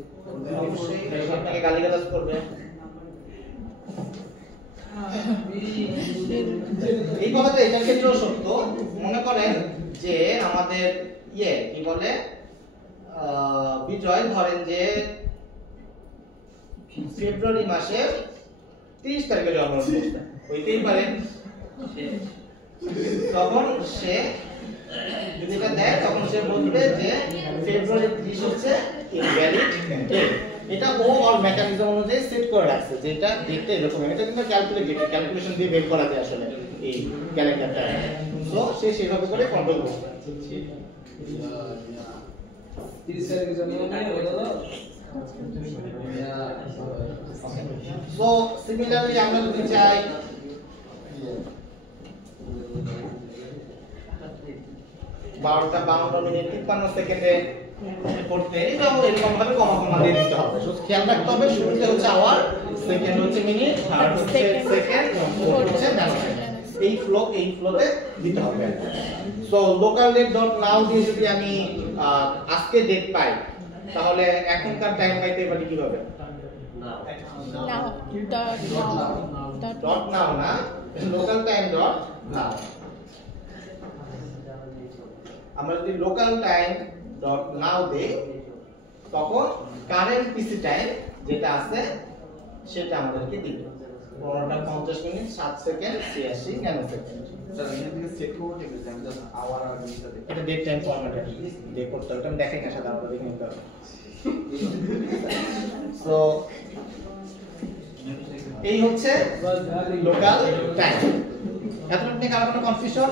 অবশ্যই আপনাকে গালিগালাজ করবে। এই কথাটা এটার ক্ষেত্রেও সত্য। মনে করেন যে আমাদের কি বলে বিজয় ধরেন যে ফেব্রুয়ারি মাসের 30 তারিখে জন্মগ্রহণ করছে, হইতেই পারে। তখন সে যদি এটা দেয়, তখন সে বলবে যে ফেব্রুয়ারি 30 হচ্ছে ইনভ্যালিড ডেট। এটা ও আর মেকানিজম অনুযায়ী সেট করে রাখছে, যেটা ডেটটা এরকম। এটা কিন্তু ক্যালকুলেশন দিয়ে বের করা যায় আসলে এই ক্যালেন্ডারটা। সো সে সেভাবে করে কন্ট্রোল করবে। 30 তারিখে জন্ম হলো। সো সিমিলারলি আমরা যদি চাই 12টা 52 মিনিট 53 সেকেন্ডে করতে, এটাও এরকম ভাবে কমা কমা দিয়ে দিতে হবে। সো খেয়াল রাখতে হবে শুরুতে হচ্ছে আওয়ার, সেকেন্ড হচ্ছে মিনিট, থার্ড হচ্ছে সেকেন্ড, ফোর্থ হচ্ছে ন্যানো সেকেন্ড। এই ফ্লোতে দিতে হবে। সো লোকাল ডেট ডট নাও দিয়ে যদি আমি আজকে ডেট পাই, তাহলে এখনকার টাইম পাইতে পারি কিভাবে? নাও ডট নাও না, লোকাল টাইম ডট নাও। আমরা যদি লোকাল টাইম ডট নাও দেই, তখন কারেন্ট পিসি টাইম যেটা আছে সেটা আমাদেরকে দিবে 15টা 50 minute 7 second 86 nano second. Sir এখান থেকে সেট করব ঠিক আছে, আমি জাস্ট আওয়ার আর মিনিটটা দেখি। এটা ডেট টাইম ফরম্যাটে দিয়ে করতে হবে। আমি দেখাই না, সাথে আমরা দেখে নিতে হবে। সো এই হচ্ছে লোকাল টাইম। এখন আপনি কারো কোনো কনফিউশন?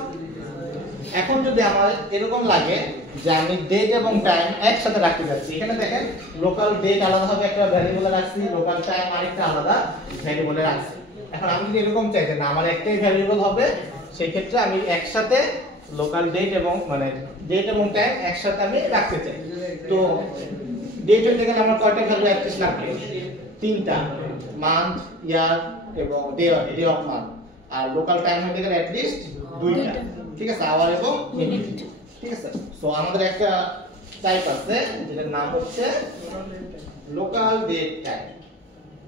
এখন যদি আমার এরকম লাগে যে আমি ডেট এবং টাইম একসাথে রাখতে যাচ্ছি, এখানে দেখেন লোকাল ডেট আলাদা হবে একটা ভ্যারিয়েবলে রাখছি, লোকাল টাইম আরেকটা আলাদা ভ্যারিয়েবলে রাখছি। এখন আমি যদি এরকম চাই যে না আমার একটাই ভ্যারিয়েবল হবে, সেই ক্ষেত্রে আমি একসাথে লোকাল ডেট এবং মানে ডেট এবং টাইম একসাথে আমি রাখতে চাই। তো ডেট হইতে গেলে আমার কয়টা ভ্যালু অ্যাটলিস্ট লাগবে? 3টা, মান্থ, ইয়ার এবং ডে অফ মান্থ। আর লোকাল টাইম হইতে গেলে অ্যাটলিস্ট 2টা, ঠিক আছে, আওয়ার এবং মিনিট, ঠিক আছে। সো আমাদের একটা টাইপ আছে যেটার নাম হচ্ছে local date time.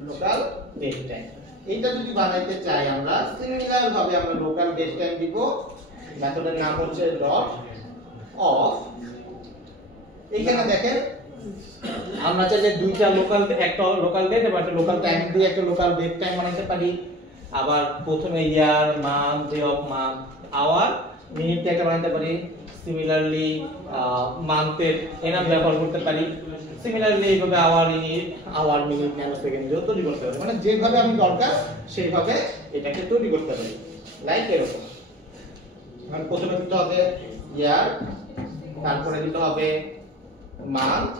Local date time এইটা যদি বানাইতে চাই আমরা সিমিলার ভাবে আমরা লোকাল ডেট টাইম দিব। মেথডের নাম হচ্ছে ডট অফ। এখানে দেখেন আমরা চাইলে দুইটা লোকাল, একটা লোকাল ডেট এবং একটা লোকাল টাইম দিয়ে একটা লোকাল ডেট টাইম বানাইতে পারি। আবার প্রথমে year, month, day of month, hour, minute একটা বানাইতে পারি। সিমিলারলি মান্থের এনাম ব্যবহার করতে পারি। সিমিলারলি এইভাবে আওয়ার মিনিট ন্যানো সেকেন্ড দিয়েও তৈরি করতে পারি। মানে যেভাবে আমি দরকার সেইভাবে এটাকে তৈরি করতে পারি। লাইক এরকম মানে প্রথমে দিতে হবে ইয়ার, তারপরে দিতে হবে মান্থ,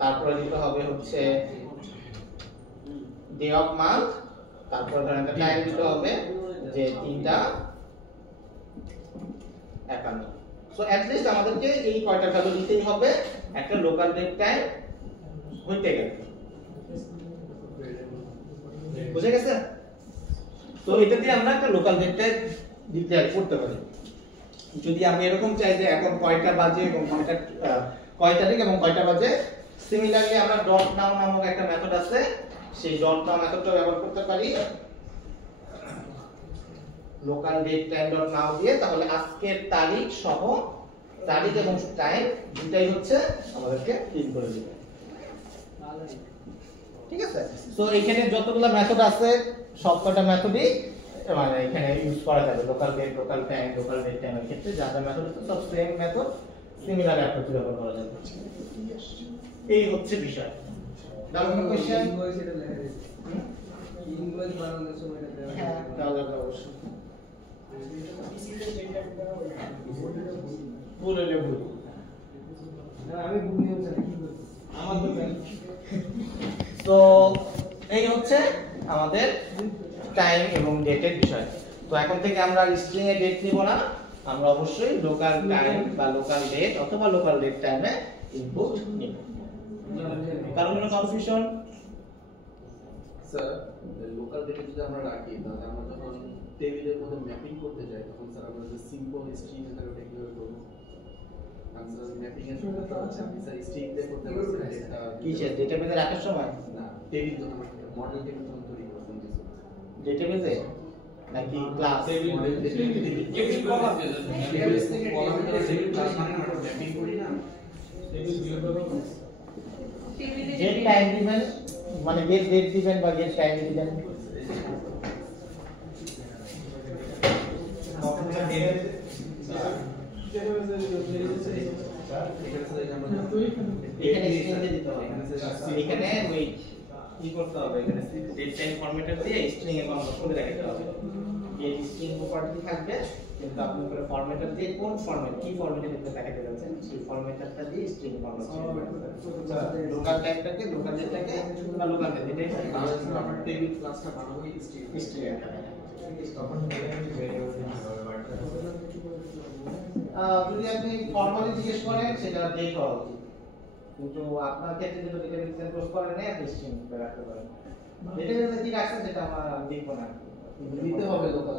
তারপরে দিতে হবে হচ্ছে ডে অফ মান্থ, তারপরে ধরেন টাইম দিতে হবে যে 3:51। সো এট লিস্ট আমাদেরকে এই কয়টা ভ্যালু দিতেই হবে একটা লোকাল ডেট টাইম হইতে গেলে। বুঝে গেছে? তো এটা দিয়ে আমরা একটা লোকাল ডেট টাইম ডিক্লেয়ার করতে পারি। যদি আমি এরকম চাই যে এখন কয়টা বাজে এবং কয় তারিখ এবং কয়টা বাজে, সিমিলারলি আমরা ডট নাও নামক একটা মেথড আছে, সেই ডট নাও মেথডটা ব্যবহার করতে পারি লোকাল ডেট টাইম ডট নাও দিয়ে। তাহলে আজকের তারিখ সহ তারিখ এবং টাইম দুটাই হচ্ছে আমাদেরকে প্রিন্ট করে দিবে। ঠিক আছে? তো এখানে যতগুলো মেথড আছে সবকটা মেথডই মানে এখানে ইউজ করা যাবে, local date, local time, local date টাইমের ক্ষেত্রে যা যা মেথড আছে সব সেম মেথড, সিমিলার অ্যাপ্রোচ ব্যবহার করা যাবে। এই হচ্ছে বিষয়। দাও কোনো কোশ্চেন? ইনভয়েস এটা লেখা আছে ইনভয়েস বানানোর সময় এটা দেওয়া হ্যাঁ, দাও অবশ্যই। ভুল হলে ভুল। না আমি ভুলে যাচ্ছি কি বলছি আমার তো তো এই হচ্ছে আমাদের টাইম এবং ডেটের বিষয়। তো এখন থেকে আমরা স্ট্রিং এ ডেট নিব না, আমরা অবশ্যই লোকাল টাইম বা লোকাল ডেট অথবা লোকাল ডেট টাইমে ইনপুট নিব। কারণ কোনো কনফিউশন? স্যার লোকাল ডেটা যদি আমরা রাখি তাহলে আমরা যখন টেবিলের মধ্যে ম্যাপিং করতে যাই তখন স্যার আমরা যে সিম্পল স্ট্রিং এর ওটা কিভাবে করব? আনসার ম্যাপিং এর সময় তো আছে আপনি স্যার স্ট্রিং দিয়ে করতে পারছেন এটা কিসের ডেটাবেজে রাখার সময়? না টেবিল যখন আমরা মডেল টেবিল যখন তৈরি করতে কিছু ডেটাবেজে নাকি class? Model table table column table থেকে কলাম টেবিল ক্লাস মানে আমরা ম্যাপিং করি না গেট টাইম দিবেন মানে গেট ডেট দিবেন বা গেট টাইম দিবেন। এখানে স্ট্রিং দিয়ে দিতে হবে, এখানে ওই কি করতে হবে, এখানে ডেট টাইম ফরম্যাটার দিয়ে স্ট্রিং এ কনভার্ট করে রাখতে হবে। এই স্ট্রিং প্রপার্টি থাকবে কিন্তু আপনি করে ফরম্যাটার দিয়ে কোন ফরম্যাট কি ফরম্যাটে লিখতে দেখাতে যাচ্ছেন সেই ফরম্যাটারটা দিয়ে স্ট্রিং কনভার্ট করতে হবে। লোকাল টাইপটাকে লোকাল ডেটাকে বা লোকাল ডেটা তাহলে স্যার আমরা টেবিল ক্লাসটা বানাবো স্ট্রিং স্ট্রিং যদি আপনি ফর্মালি জিজ্ঞেস করেন সেটা ডেট হওয়া উচিত, কিন্তু আপনার ক্ষেত্রে যদি ডেটাবেস সেন্ট করেন না আপনি স্ট্রিং রাখতে পারেন। ডেটাবেসে কি রাখছেন সেটা আমরা দেখব না, নিতে হবে লোকাল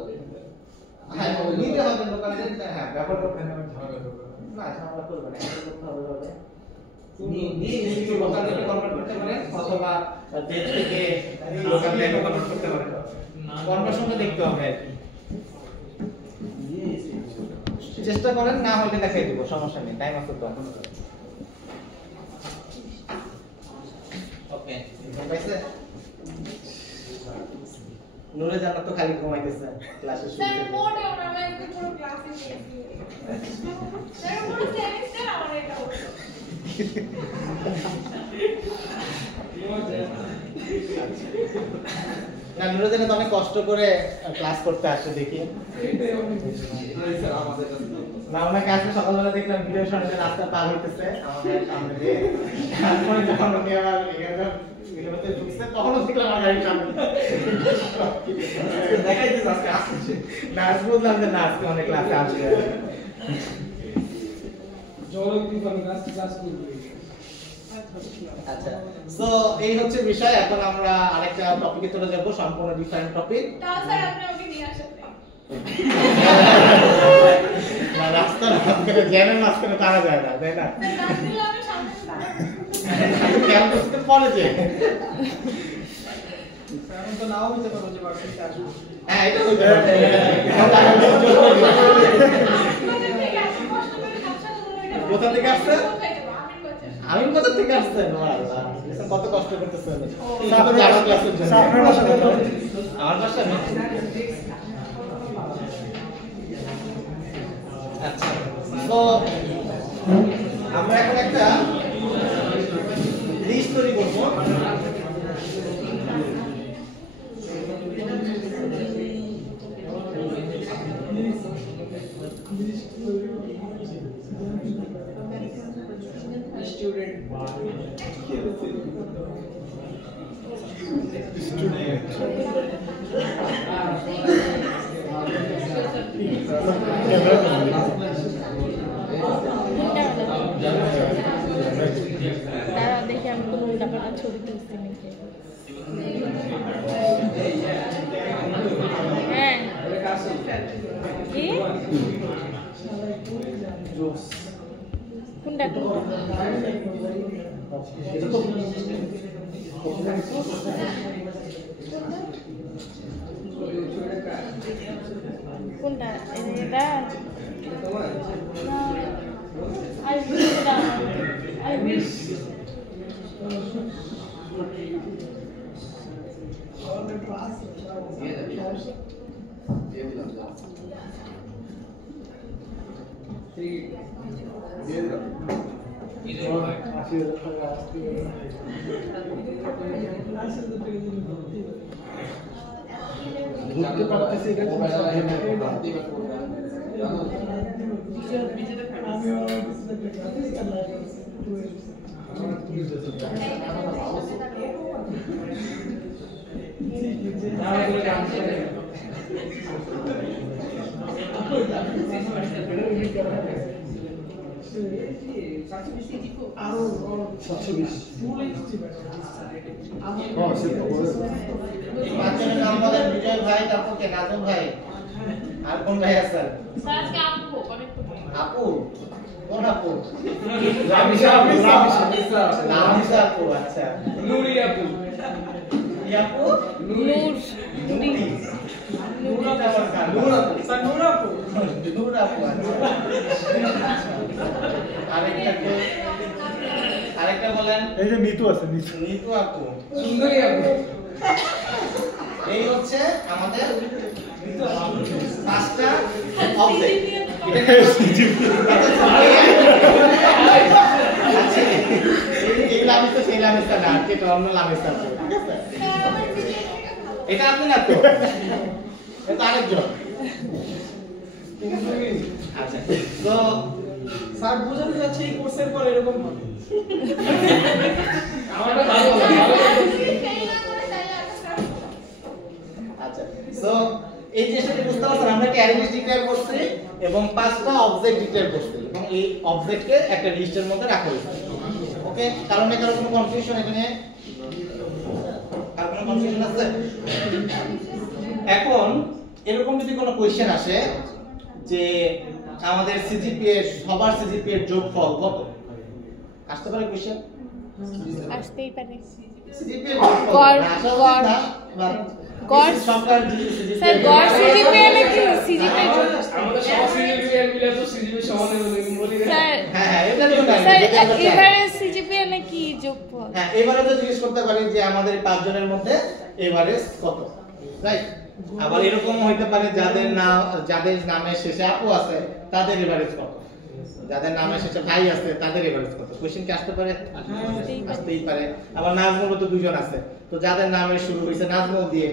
হ্যাঁ নিতে হবে লোকাল ডেটা, হ্যাঁ ব্যবহার করতে হবে না, ঝামেলা করবেন না, এটা করতে হবে হবে নিয়ে একটু লোকাল ডেটা কনভার্ট করতে পারেন অথবা ডেট থেকে লোকাল ডেটা কনভার্ট করতে পারেন, কনভার্সনটা দেখতে হবে আর কি। চেষ্টা করেন, না হলে দেখাই দিব, সমস্যা নেই, টাইম আছে তো। ওকে পাইছে? নুরে জানা তো খালি ঘুমাইতেছে ক্লাসে শুরু স্যার মোটে ওরা আমরা একটু পুরো ক্লাসে নিয়েছি স্যার পুরো সেমিস্টার আমার এটা হতো না নুরে জানা তো অনেক কষ্ট করে ক্লাস করতে আসে দেখি স্যার আমাদের কাছে না ওনাকে আজকে সকালবেলা দেখলাম ভিডিও শুনতে রাস্তা পার হইতেছে আমাদের সামনে দিয়ে, তারপরে যখন উনি আবার এখানে ঢুকছে তখনও দেখলাম আমার গাড়ির সামনে দেখাইতেছে আজকে আসছে না বুঝলাম যে না আজকে অনেক ক্লাসে আসবে। জলক দিবান গাছ গাছ করবে আচ্ছা সো এই হচ্ছে বিষয়। এখন আমরা আরেকটা টপিকে চলে যাব, সম্পূর্ণ ডিফারেন্ট টপিক। তাও স্যার আপনি ওকে নিয়ে আসেন না রাস্তার মাঝখানে জ্যামের মাঝখানে তারা যায় না, তাই না? স্যার রাস্তায় আমি সামনে দাঁড়াবো ক্যাম্পাসে পড়ে যে এখন তো নাও হতে পারো যে বাড়িতে আসবে হ্যাঁ এটা হইতে পারে। কোথা থেকে আসছে? আমি কোথা থেকে আসছেন? কত কষ্ট করতেছেন আমার ক্লাসের জন্য। আমার বাসা আচ্ছা তো আমরা এখন একটা লিস্ট তৈরি করবো। দাঁড়া দেখি আমি কোনো উল্টাপাল্টা ছবি তুলছি নাকি। হ্যাঁ কি কোনটা কোনটা এটা I wish দিয়ে দিলাম যা দিয়ে দিলাম বুঝতে পারতেছি এটা মোবাইল আরো 720 পাঁচজনের নাম বলেন বিজয় ভাই, তারপর কে নাজম ভাই, আর কোন ভাই আছেন? স্যার আজকে আপু অনেক আপু, কোন আপু? রামিসা আপু, নামিসা আপু, আচ্ছা। নুরি আপু কি আপু? নূর নুরি। নুর আপু, নূর আপু স্যার, নূর আপু নূর আপু, আচ্ছা। আরেকটা বলেন। এই যে মিতু আছে, মিতু নিতু আপু। সুন্দরী আপু এই হচ্ছে আমাদের পাঁচটা অবজেক্ট। এই লামিস্তা সেই লামিস্তা না, এটা অন্য লামিস্তা। এটা আপনি না তো, এটা আরেকজন। আচ্ছা, তো স্যার বোঝাতে যাচ্ছে এই কোর্সের পর এরকম হবে। আমারটা ভালো আচ্ছা, সো এই জিনিসটা বুঝতে পারছেন, আমরা একটা অ্যারে লিস্ট ডিক্লেয়ার করছি এবং পাঁচটা অবজেক্ট ডিক্লেয়ার করছি এবং এই অবজেক্টকে একটা লিস্টের মধ্যে রাখা হয়েছে। ওকে, কারণ কারো কোনো কনফিউশন এখানে? কারো কোনো কনফিউশন আছে? এখন এরকম যদি কোনো কোশ্চেন আসে যে আমাদের সিজিপিএ, সবার সিজিপিএ যোগফল কত, আসতে পারে কোশ্চেন? আসতেই পারে। সিজিপিএ গড় সরকার স্যার গড় সিজিপিএ নাকি সিজিপিএ আমাদের সব সিজিপিএ মিলে তো সিজিপিএ সমান বলি না স্যার হ্যাঁ এটা তো না, স্যার এটা আমরা চাই। এভারেজ সিজিপিএ নাকি যোগফল? হ্যাঁ, এবারে তো জিজ্ঞেস করতে পারি যে আমাদের পাঁচজনের মধ্যে এভারেজ কত, রাইট? আবার এরকম হইতে পারে যাদের নামের শেষে আপু আছে তাদের এভারেজ কত, যাদের নামের শেষে ভাই আছে তাদের এভারেজ কত। কোশ্চেন কি আসতে পারে? আসতেই পারে। আবার নাজমুল তো দুজন আছে, তো যাদের নামের শুরু হইছে নাজমুল দিয়ে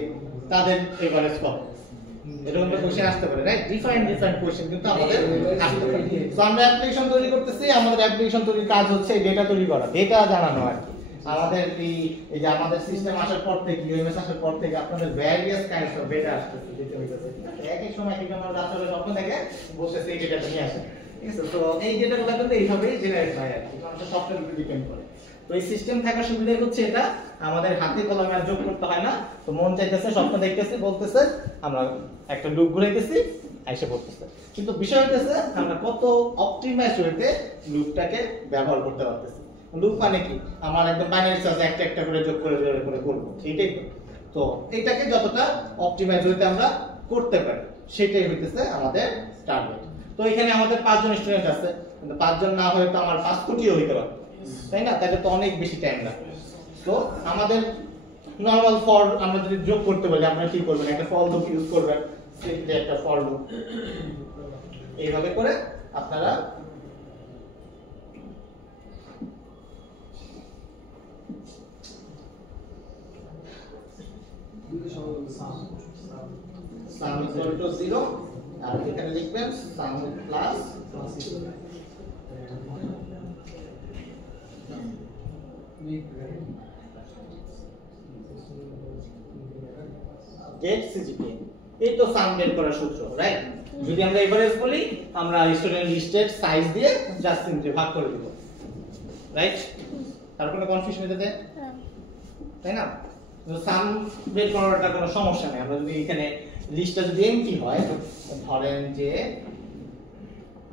তাদের এভারেজ কত, এরকম একটা কোশ্চেন আসতে পারে, রাইট? ডিফারেন্ট কোশ্চেন কিন্তু আমাদের আসতে পারে। তো আমরা অ্যাপ্লিকেশন তৈরি করতেছি, আমাদের অ্যাপ্লিকেশন তৈরির কাজ হচ্ছে ডেটা তৈরি করা, ডেটা জানানো আর কি। আমাদের এই যে আমাদের সিস্টেম আসার পর থেকে, ইউএমএস আসার পর থেকে আপনাদের ভ্যারিয়াস কাইন্ডস অফ ডেটা আসতেছে, যেটা হইতেছে এক এক সময় ঠিক আমরা রাত্রে স্বপ্ন দেখে বসেছে এই ডেটাটা নিয়ে আসে, ঠিক আছে? তো এই ডেটাগুলো কিন্তু এইভাবেই জেনারেট হয় আর কি, আমাদের সফটওয়্যার উপর ডিপেন্ড করে। তো এই সিস্টেম থাকার সুবিধা হচ্ছে এটা আমাদের হাতে কলমে আর যোগ করতে হয় না। তো মন চাইতেছে, স্বপ্ন দেখতেছে, বলতেছে, আমরা একটা লুপ ঘুরাইতেছি, আইসা পড়তেছে। কিন্তু বিষয় হচ্ছে আমরা কত অপটিমাইজ হইতে লুপটাকে ব্যবহার করতে পারতেছি। লুপ মানে কি? আমার একদম বাইনারি সার্চ একটা একটা করে যোগ করে করব, এইটাই তো। তো এটাকে যতটা অপটিমাইজ হইতে আমরা করতে পারি সেটাই হইতেছে আমাদের টার্গেট। তো এখানে আমাদের 5 জন স্টুডেন্ট আছে, কিন্তু 5 জন না হলে তো আমার 5 কোটিও হইতে পারে, তাই না? তাহলে তো অনেক বেশি টাইম লাগবে। তো আমাদের নরমাল ফর আমরা যদি যোগ করতে বলি, আপনারা কি করবেন? একটা ফর লুপ ইউজ করবেন, সিম্পলি একটা ফর লুপ এইভাবে করে আপনারা sum equal to 0 আর এখানে লিখবেন sum প্লাস get CGPA। এই তো সাম বের করার সূত্র, রাইট? যদি আমরা এভারেজ বলি, আমরা স্টুডেন্ট লিস্টের সাইজ দিয়ে জাস্ট সিম্পলি ভাগ করে দিব, রাইট? তার কোনো কনফিউশন হতে তাই না? সাম বের করাটা কোনো সমস্যা নেই। আমরা যদি এখানে লিস্টটা যদি এমটি হয়, ধরেন যে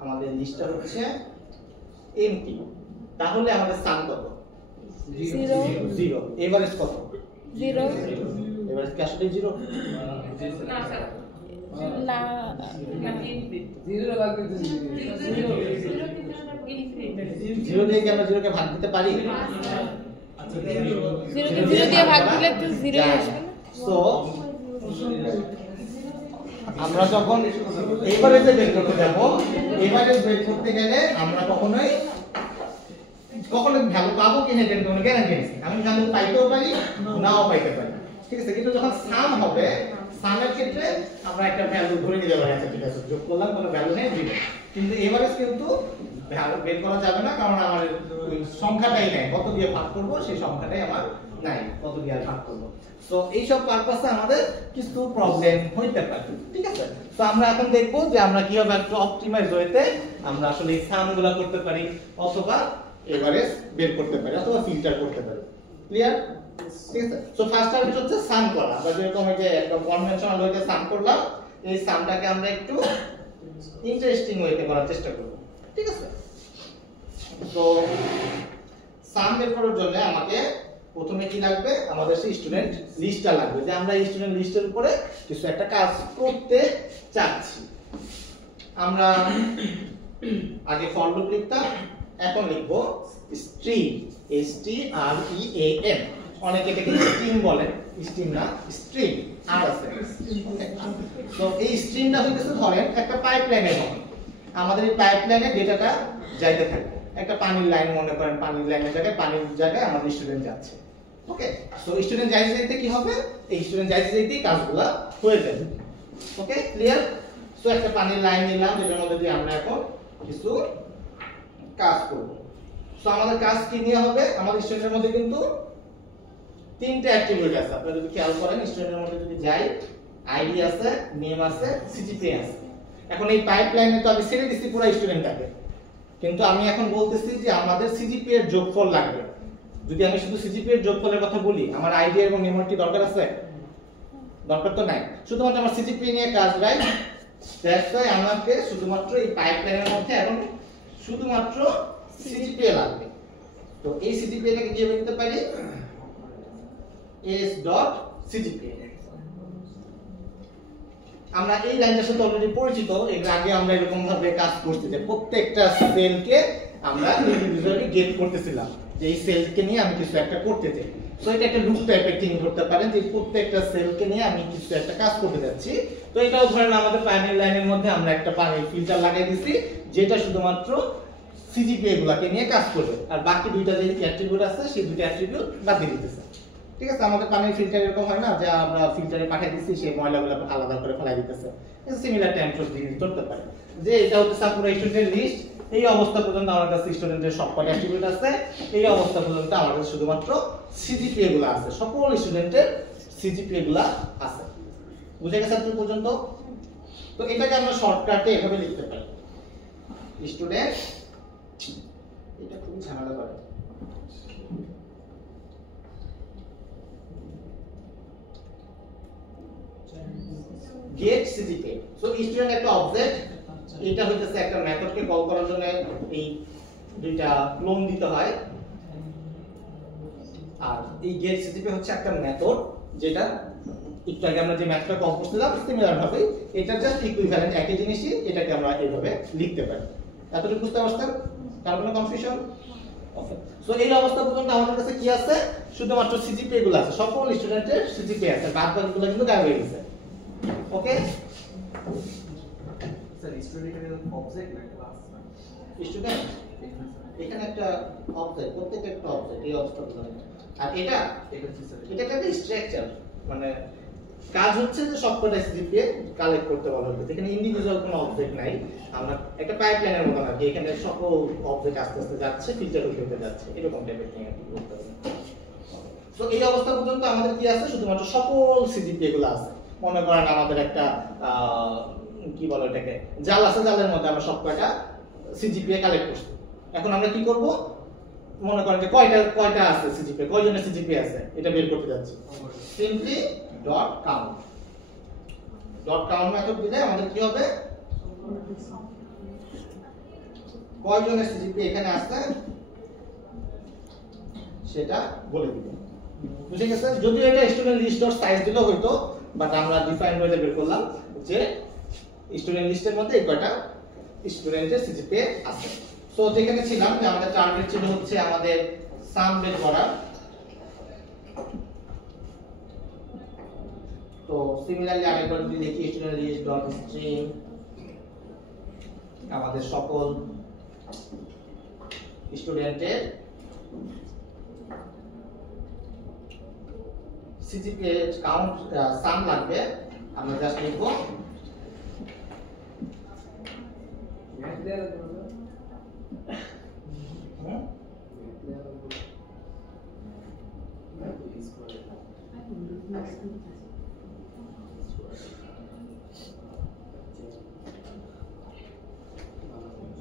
আমাদের লিস্টটা হচ্ছে এমটি, তাহলে আমাদের সাম কত? 0। এভারেজ কত? 0 এভারেজ কি আসলে 0? না স্যার না জিরো লাগবে তো 0 দিয়ে কি আমরা 0 কে ভাগ দিতে পারি? 0 দিয়ে ভাগ দিলে তো 0 আসবে না। সো আমরা যখন এভারেজে বের করতে যাব, এভারেজ বের করতে গেলে আমরা কখনোই ভ্যালু পাবো কিনা এর কোনো গ্যারান্টি নেই। আমি ভ্যালু পাইতেও পারি, নাও পাইতে পারি, ঠিক আছে। কিন্তু যখন সাম হবে, সামের ক্ষেত্রে আমরা একটা ভ্যালু ধরে নিতে পারি, আচ্ছা ঠিক আছে যোগ করলাম কোনো ভ্যালু নেই, দিলাম। কিন্তু এভারেজ কিন্তু ভ্যালু বের করা যাবে না, কারণ আমার ওই সংখ্যাটাই নাই, কত দিয়ে ভাগ করব সেই সংখ্যাটাই আমার নাই, কত দিয়ে ভাগ করব। সো এই সব পারপাসে আমাদের কিছু প্রবলেম হইতে পারে, ঠিক আছে। তো আমরা এখন দেখব যে আমরা কিভাবে একটু অপটিমাইজ ওয়েতে আমরা আসলে এই সামগুলো করতে পারি, অথবা এভারেজ বের করতে পারি, অথবা ফিল্টার করতে পারি। ক্লিয়ার? ঠিক আছে। সো ফার্স্ট টার্গেট হচ্ছে সাম করা। আমরা যেরকম এই যে একটা কনভেনশনাল ওয়েতে সাম করলাম, এই সামটাকে আমরা একটু ইন্টারেস্টিং ওয়েতে করার চেষ্টা করব, ঠিক আছে। তো সাম বের করার জন্য আমাকে প্রথমে কি লাগবে, আমাদের সেই স্টুডেন্ট লিস্টটা লাগবে, যে আমরা এই স্টুডেন্ট লিস্টের উপরে কিছু একটা কাজ করতে চাচ্ছি। আমরা আগে ফর লুপ লিখতাম, এখন লিখবো স্ট্রিং, STREAM। অনেকে এটাকে স্ট্রিং বলে, স্ট্রিং না, স্ট্রিং আর আছে। তো এই স্ট্রিংটা হইতেছে ধরেন একটা পাইপলাইনের মতো, আমাদের এই পাইপলাইনে ডেটাটা যাইতে থাকবে। একটা পানির লাইন মনে করেন, পানির লাইনের জায়গায় আমাদের স্টুডেন্ট যাচ্ছে। ওকে, সো স্টুডেন্ট যাইতে যাইতে কি হবে, এই স্টুডেন্ট যাইতে যাইতেই কাজগুলো হয়ে যাবে। ওকে, ক্লিয়ার? সো একটা পানির লাইন নিলাম, যেটার মধ্যে দিয়ে আমরা এখন কিছু কাজ করব। সো আমাদের কাজ কি নিয়ে হবে, আমাদের স্টুডেন্টের মধ্যে কিন্তু তিনটা অ্যাট্রিবিউট আছে। আপনারা যদি খেয়াল করেন, স্টুডেন্টের মধ্যে যদি যাই, আইডি আছে, নেম আছে, সিজিপিএ আছে। এখন এই পাইপলাইনে তো আমি ছেড়ে দিচ্ছি পুরো স্টুডেন্টটাকে, কিন্তু আমি এখন বলতেছি যে আমাদের সিজিপিএ এর যোগফল লাগবে। যদি আমি শুধু সিজিপিএ এর যোগফলের কথা বলি, আমার আইডি এবং নেমের কি দরকার আছে? দরকার তো নাই, শুধুমাত্র আমার সিজিপিএ নিয়ে কাজ, রাইট? দ্যাটস ওয়াই আমাকে শুধুমাত্র এই পাইপলাইনের মধ্যে এখন শুধুমাত্র সিজিপিএ লাগবে। তো এই সিজিপিএ টাকে কি বলতে পারি, s.cgpa। আমরা এই লাইনটার সাথে অলরেডি পরিচিত, এর আগে আমরা এরকম ভাবে কাজ করতে, যে প্রত্যেকটা সেলকে আমরা ইন্ডিভিজুয়ালি গেট করতেছিলাম, যে এই সেলকে নিয়ে আমি কিছু একটা করতে চাই। সো এটা একটা লুপ টাইপের থিং করতে পারেন, যে প্রত্যেকটা সেলকে নিয়ে আমি কিছু একটা কাজ করতে যাচ্ছি। তো এটাও ধরেন আমাদের পানির লাইনের মধ্যে আমরা একটা পানির ফিল্টার লাগাই দিছি, যেটা শুধুমাত্র সিজিপিএ গুলাকে নিয়ে কাজ করবে, আর বাকি দুইটা যে অ্যাট্রিবিউট আছে সেই দুইটা অ্যাট্রিবিউট বাদ দিয়ে দিতেছে। ঠিক আছে, আমাদের পানির ফিল্টার এরকম হয় না যে আমরা ফিল্টারে পাঠিয়ে দিচ্ছি, সেই ময়লাগুলো আলাদা করে ফেলাই দিতেছে। সিমিলার টাইপের জিনিস ধরতে পারে, যে এটা হচ্ছে পুরো স্টুডেন্টের লিস্ট। এই অবস্থা পর্যন্ত আমার কাছে স্টুডেন্টের সবকটা অ্যাট্রিবিউট আছে। এই অবস্থা পর্যন্ত আমার কাছে শুধুমাত্র সিজিপিএ গুলো আছে, সকল স্টুডেন্টের সিজিপিএ গুলো আছে। বুঝে গেছে এত পর্যন্ত? তো এটাকে আমরা শর্টকাটে এভাবে লিখতে পারি, স্টুডেন্ট, এটা খুব ঝামেলা করে, get CGPA। সো স্টুডেন্ট একটা অবজেক্ট, এটা হইতেছে একটা মেথডকে কল করার জন্য এই দুইটা ক্লোন দিতে হয়, আর এই get CGPA হচ্ছে একটা মেথড, যেটা একটু আগে আমরা যে মেথডটা কল করছিলাম সিমিলার ভাবে এটা জাস্ট ইকুইভ্যালেন্ট, একই জিনিসই, এটাকে আমরা এইভাবে লিখতে পারি। এতটুকু বুঝতে পারছেন? কার কোনো কনফিউশন? ওকে, সো এই অবস্থা পর্যন্ত আমাদের কাছে কি আছে, শুধুমাত্র সিজিপিএ গুলো আছে, সকল স্টুডেন্টের সিজিপিএ আছে, বাদ বাকিগুলো কিন্তু গায়েব হয়ে গেছে। ওকে, স্যার স্টুডেন্ট এর অবজেক্ট না ক্লাস, স্টুডেন্ট এখানে একটা অবজেক্ট, প্রত্যেকটা একটা অবজেক্ট, এই অবস্থা পর্যন্ত। আর এটা একটা স্ট্রাকচার, মানে কাজ হচ্ছে যে সবকটা সিজিপিএ কালেক্ট করতে বলা হচ্ছে, এখানে ইন্ডিভিজুয়াল কোনো অবজেক্ট নাই। আমরা একটা পাইপলাইনের মতো না, এখানে সকল অবজেক্ট আস্তে আস্তে যাচ্ছে, ফিল্টার হতে যাচ্ছে, এরকম টাইপের থিং আপনি করতে পারেন। সো এই অবস্থা পর্যন্ত আমাদের কি আছে, শুধুমাত্র সকল সিজিপিএ গুলো আছে। মনে করেন আমাদের একটা কি বলে এটাকে, জাল আছে, জালের মধ্যে আমরা সবকটা সিজিপিএ কালেক্ট করছি। এখন আমরা কি করব, মনে করেন যে কয়টা আছে সিজিপিএ, কয়জনের সিজিপিএ আছে, এটা বের করতে যাচ্ছি। সিম্পলি ডট কাউন্ট মেথড দিলে আমাদের কি হবে, কয়জনের সিজিপিএ এখানে আছে সেটা বলে দিবে। বুঝে গেছে? যদিও এটা স্টুডেন্ট লিস্ট ডট সাইজ দিলে হয়তো, বাট আমরা ডিফাইন ওয়েতে বের করলাম যে স্টুডেন্ট লিস্টের মধ্যে এই কয়টা স্টুডেন্টের সিজিপিএ আছে। সো যেখানে ছিলাম যে আমাদের টার্গেট ছিল হচ্ছে আমাদের সাম বের করা, তো সিমিলারলি আরেকবার যদি দেখি স্টুডেন্ট লিস্ট ডট স্ট্রিং আমাদের সকল স্টুডেন্টের সিজিপিএ কাউন্ট সাম লাগবে আমরা জাস্ট লিখব ম্যাথ দেওয়ার জন্য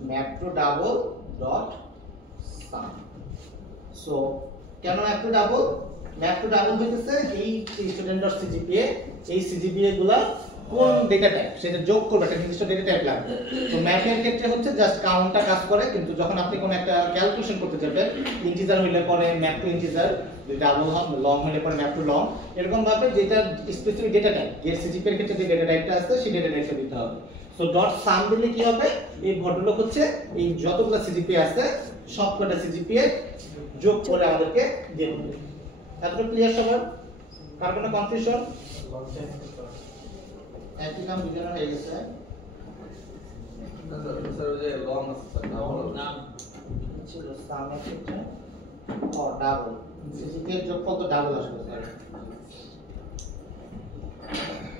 map to double dot sum. So কেন map to double হইতেছে এই student.cgpa এই cgpa গুলা কোন ডেটা টাইপ সেটা যোগ করবে একটা নির্দিষ্ট ডেটা টাইপ লাগবে। তো ম্যাপ এর ক্ষেত্রে হচ্ছে জাস্ট কাউন্টটা কাজ করে, কিন্তু যখন আপনি কোন একটা ক্যালকুলেশন করতে যাবেন ইন্টিজার হইলে পরে map to integer, double long হইলে পরে ম্যাপ টু লং, এরকম ভাবে যেটা specific data type get CGP এর ক্ষেত্রে যে ডেটা টাইপটা আছে সেই ডেটা টাইপটা দিতে হবে। সো ডট সাম দিলে কি হবে, এই ভদ্রলোক হচ্ছে এই যতগুলো সিজিপি আছে সবকটা সিজিপি এর যোগ করে আমাদেরকে দিয়ে দেবে। এতটুকু ক্লিয়ার সবার? কার কোনো কনফিউশন? একই নাম দুজনের হয়ে গেছে। স্যার ওই যে লং আছে স্যার ডাবল নাম ছিল সামের ক্ষেত্রে ও ডাবল সিজিপি এর যোগফল তো ডাবল আসবে স্যার।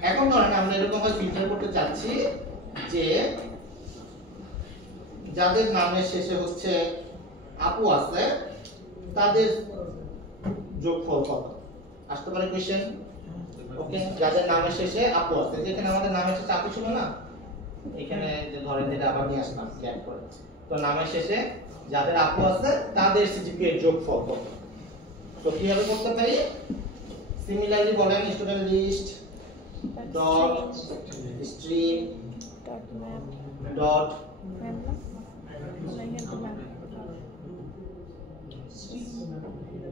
এখন ধরেন আমরা এরকম ভাবে ফিল্টার করতে চাচ্ছি যে যাদের নামের শেষে হচ্ছে আপু আছে তাদের যোগফল কত আসতে পারে কোশ্চেন। ওকে, যাদের নামের শেষে আপু আছে, যেখানে আমাদের নামের শেষে আপু ছিল না, এখানে যে ধরেন যেটা আবার নিয়ে আসলাম ক্যাট করে, তো নামের শেষে যাদের আপু আছে তাদের সিজিপি এর যোগফল কত। তো কিভাবে করতে পারি, সিমিলারলি বলেন student list dot string dot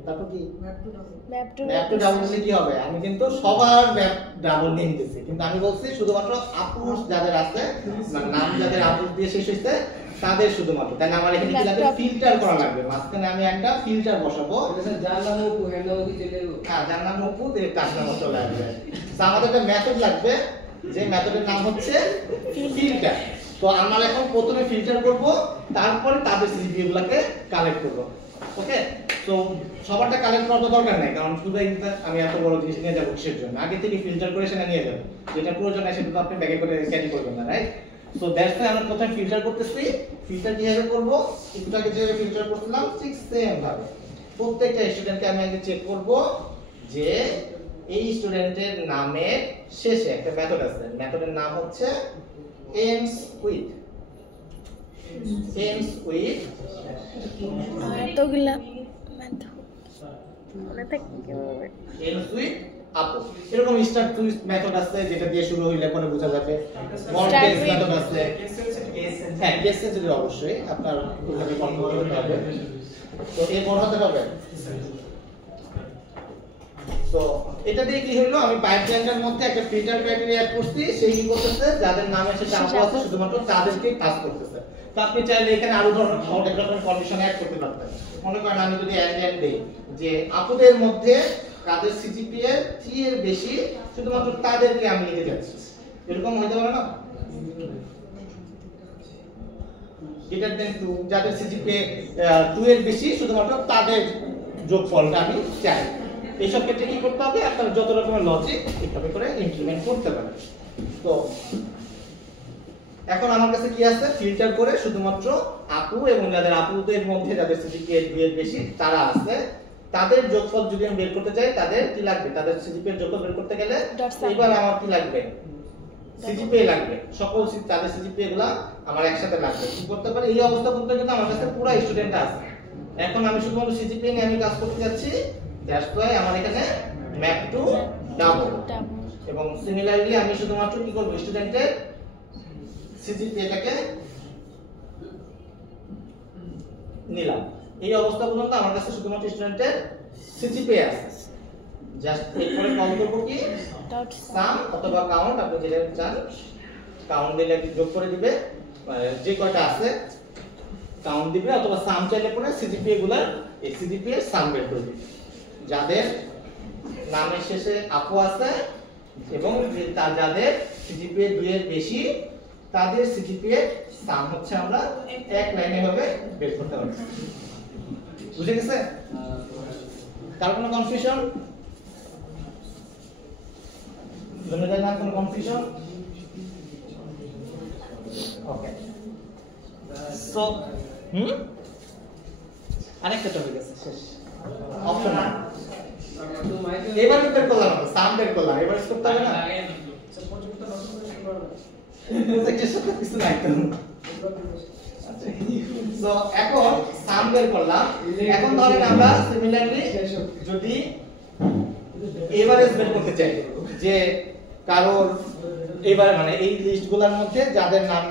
তারপর কি ম্যাপ টু ডাবল দিলে কি হবে, আমি কিন্তু সবার ম্যাপ ডাবল নিয়ে নিতেছি, কিন্তু আমি বলছি শুধুমাত্র আপুর যাদের আছে নাম যাদের আপু দিয়ে শেষ হইছে তাদের শুধুমাত্র, তাই না আমার এখানে কি লাগবে ফিল্টার করা লাগবে, মাঝখানে আমি একটা ফিল্টার বসাবো। যার নাম অপু হ্যাঁ নাম কি চলে যাবে, হ্যাঁ যার নাম অপু তার নাম চলে আসবে। তো আমাদের একটা মেথড লাগবে, যে মেথডের নাম হচ্ছে ফিল্টার। তো আমরা এখন প্রথমে ফিল্টার করব, তারপরে তাদের সিজিপি গুলোকে কালেক্ট করব। ওকে, তো সবারটা কালেক্ট করার দরকার নাই, কারণ শুধু আমি এত বড় জিনিস নিয়ে যাবো কিসের জন্য, আগে থেকে ফিল্টার করে সেটা নিয়ে যাবেন, যেটা প্রয়োজন হয় সেটা তো আপনি ব্যাগে করে ক্যারি করবেন না, রাইট? সো দ্যাটস ওয়াই আমরা প্রথমে ফিল্টার করতেছি। ফিল্টার কিভাবে করব, একটু আগে যেভাবে ফিল্টার করছিলাম ঠিক সেম ভাবে প্রত্যেকটা স্টুডেন্টকে আমি আগে চেক করব যে এই স্টুডেন্টের নামের শেষে একটা মেথড আছে, মেথডের নাম হচ্ছে ends with এতগুলা ends with আপু, এরকম স্টার্ট টু মেথড আছে যেটা দিয়ে শুরু হইলে পরে বোঝা যাবে। কনটেক্সট মেথড আছে, হ্যাঁ কেস সেন্সিটিভ অবশ্যই আপনার ওইভাবে কনফিগার করতে হবে। তো এই বড় হতে হবে। সো এটা দিয়ে কি হলো, আমি পাইপলাইনের মধ্যে একটা ফিল্টার ক্রাইটেরিয়া অ্যাড করছি, সেই কি করতেছে যাদের নামের শেষে আপু আছে শুধুমাত্র তাদেরকেই পাস করতেছে। তো আপনি চাইলে এখানে আরো ধরনের অনেক রকমের কন্ডিশন অ্যাড করতে পারতেন। মনে করেন আমি যদি অ্যাড দেই যে আপুদের মধ্যে কাদের সিজিপি এর 3 এর বেশি শুধুমাত্র তাদেরকে আমি নিতে যাচ্ছি, এরকম হইতে পারে না? গ্রেটার দেন 2, যাদের সিজিপি 2 এর বেশি শুধুমাত্র তাদের যোগফলটা আমি চাই। এইসব ক্ষেত্রে কি করতে হবে, আপনারা যত রকমের লজিক এইভাবে করে ইমপ্লিমেন্ট করতে পারেন। তো এখন আমার কাছে কি আছে, ফিল্টার করে শুধুমাত্র আপু এবং যাদের আপুদের মধ্যে যাদের সিজিপি এর 2 এর বেশি তারা আছে তাদের যোগফল যদি আমি বের করতে চাই, তাদের কি লাগবে, তাদের সিজিপি এর যোগফল বের করতে গেলে এবার আমার কি লাগবে, সিজিপি লাগবে, সকল তাদের সিজিপি গুলো আমার একসাথে লাগবে। কি করতে পারি, এই অবস্থা পর্যন্ত কিন্তু আমার কাছে পুরো স্টুডেন্ট আছে। এখন আমি শুধুমাত্র সিজিপি নিয়ে আমি কাজ করতে যাচ্ছি, দ্যাটস ওয়াই আমার এখানে ম্যাপ টু ডাবল, এবং সিমিলারলি আমি শুধুমাত্র কি করব, স্টুডেন্টের সিজিপি এটাকে নিলাম। এই অবস্থা পর্যন্ত আমার কাছে শুধুমাত্র স্টুডেন্টের সিজিপি আছে। জাস্ট এরপরে কল করব কি সাম অথবা কাউন্ট, আপনি যেটা চান কাউন্ট দিলে যোগ করে দিবে, যে কয়টা আছে কাউন্ট দিবে, অথবা সাম চাইলে পরে সিজিপি গুলো এই সিজিপি এর সাম বের করে দিবে। যাদের নামের শেষে আপু আছে এবং তার যাদের সিজিপিএ 2 এর বেশি তাদের সিজিপিএ সাম হচ্ছে আমরা এক লাইনে ভাবে বের করতে পারবো। বুঝে গেছে? কার কোনো কনফিউশন? বুঝলেন না কোনো কনফিউশন? ওকে সো আরেকটা টপিক আছে শেষ অপশনাল। এবার বের করলাম সাম বের করলাম, এবার করতে হবে না কিছু নাই তো। সো এখন সাম বের করলাম। এখন ধরেন আমরা সিমিলারলি যদি এভারেজ বের করতে চাই যে কারোর এবারে মানে এই লিস্টগুলোর মধ্যে যাদের নাম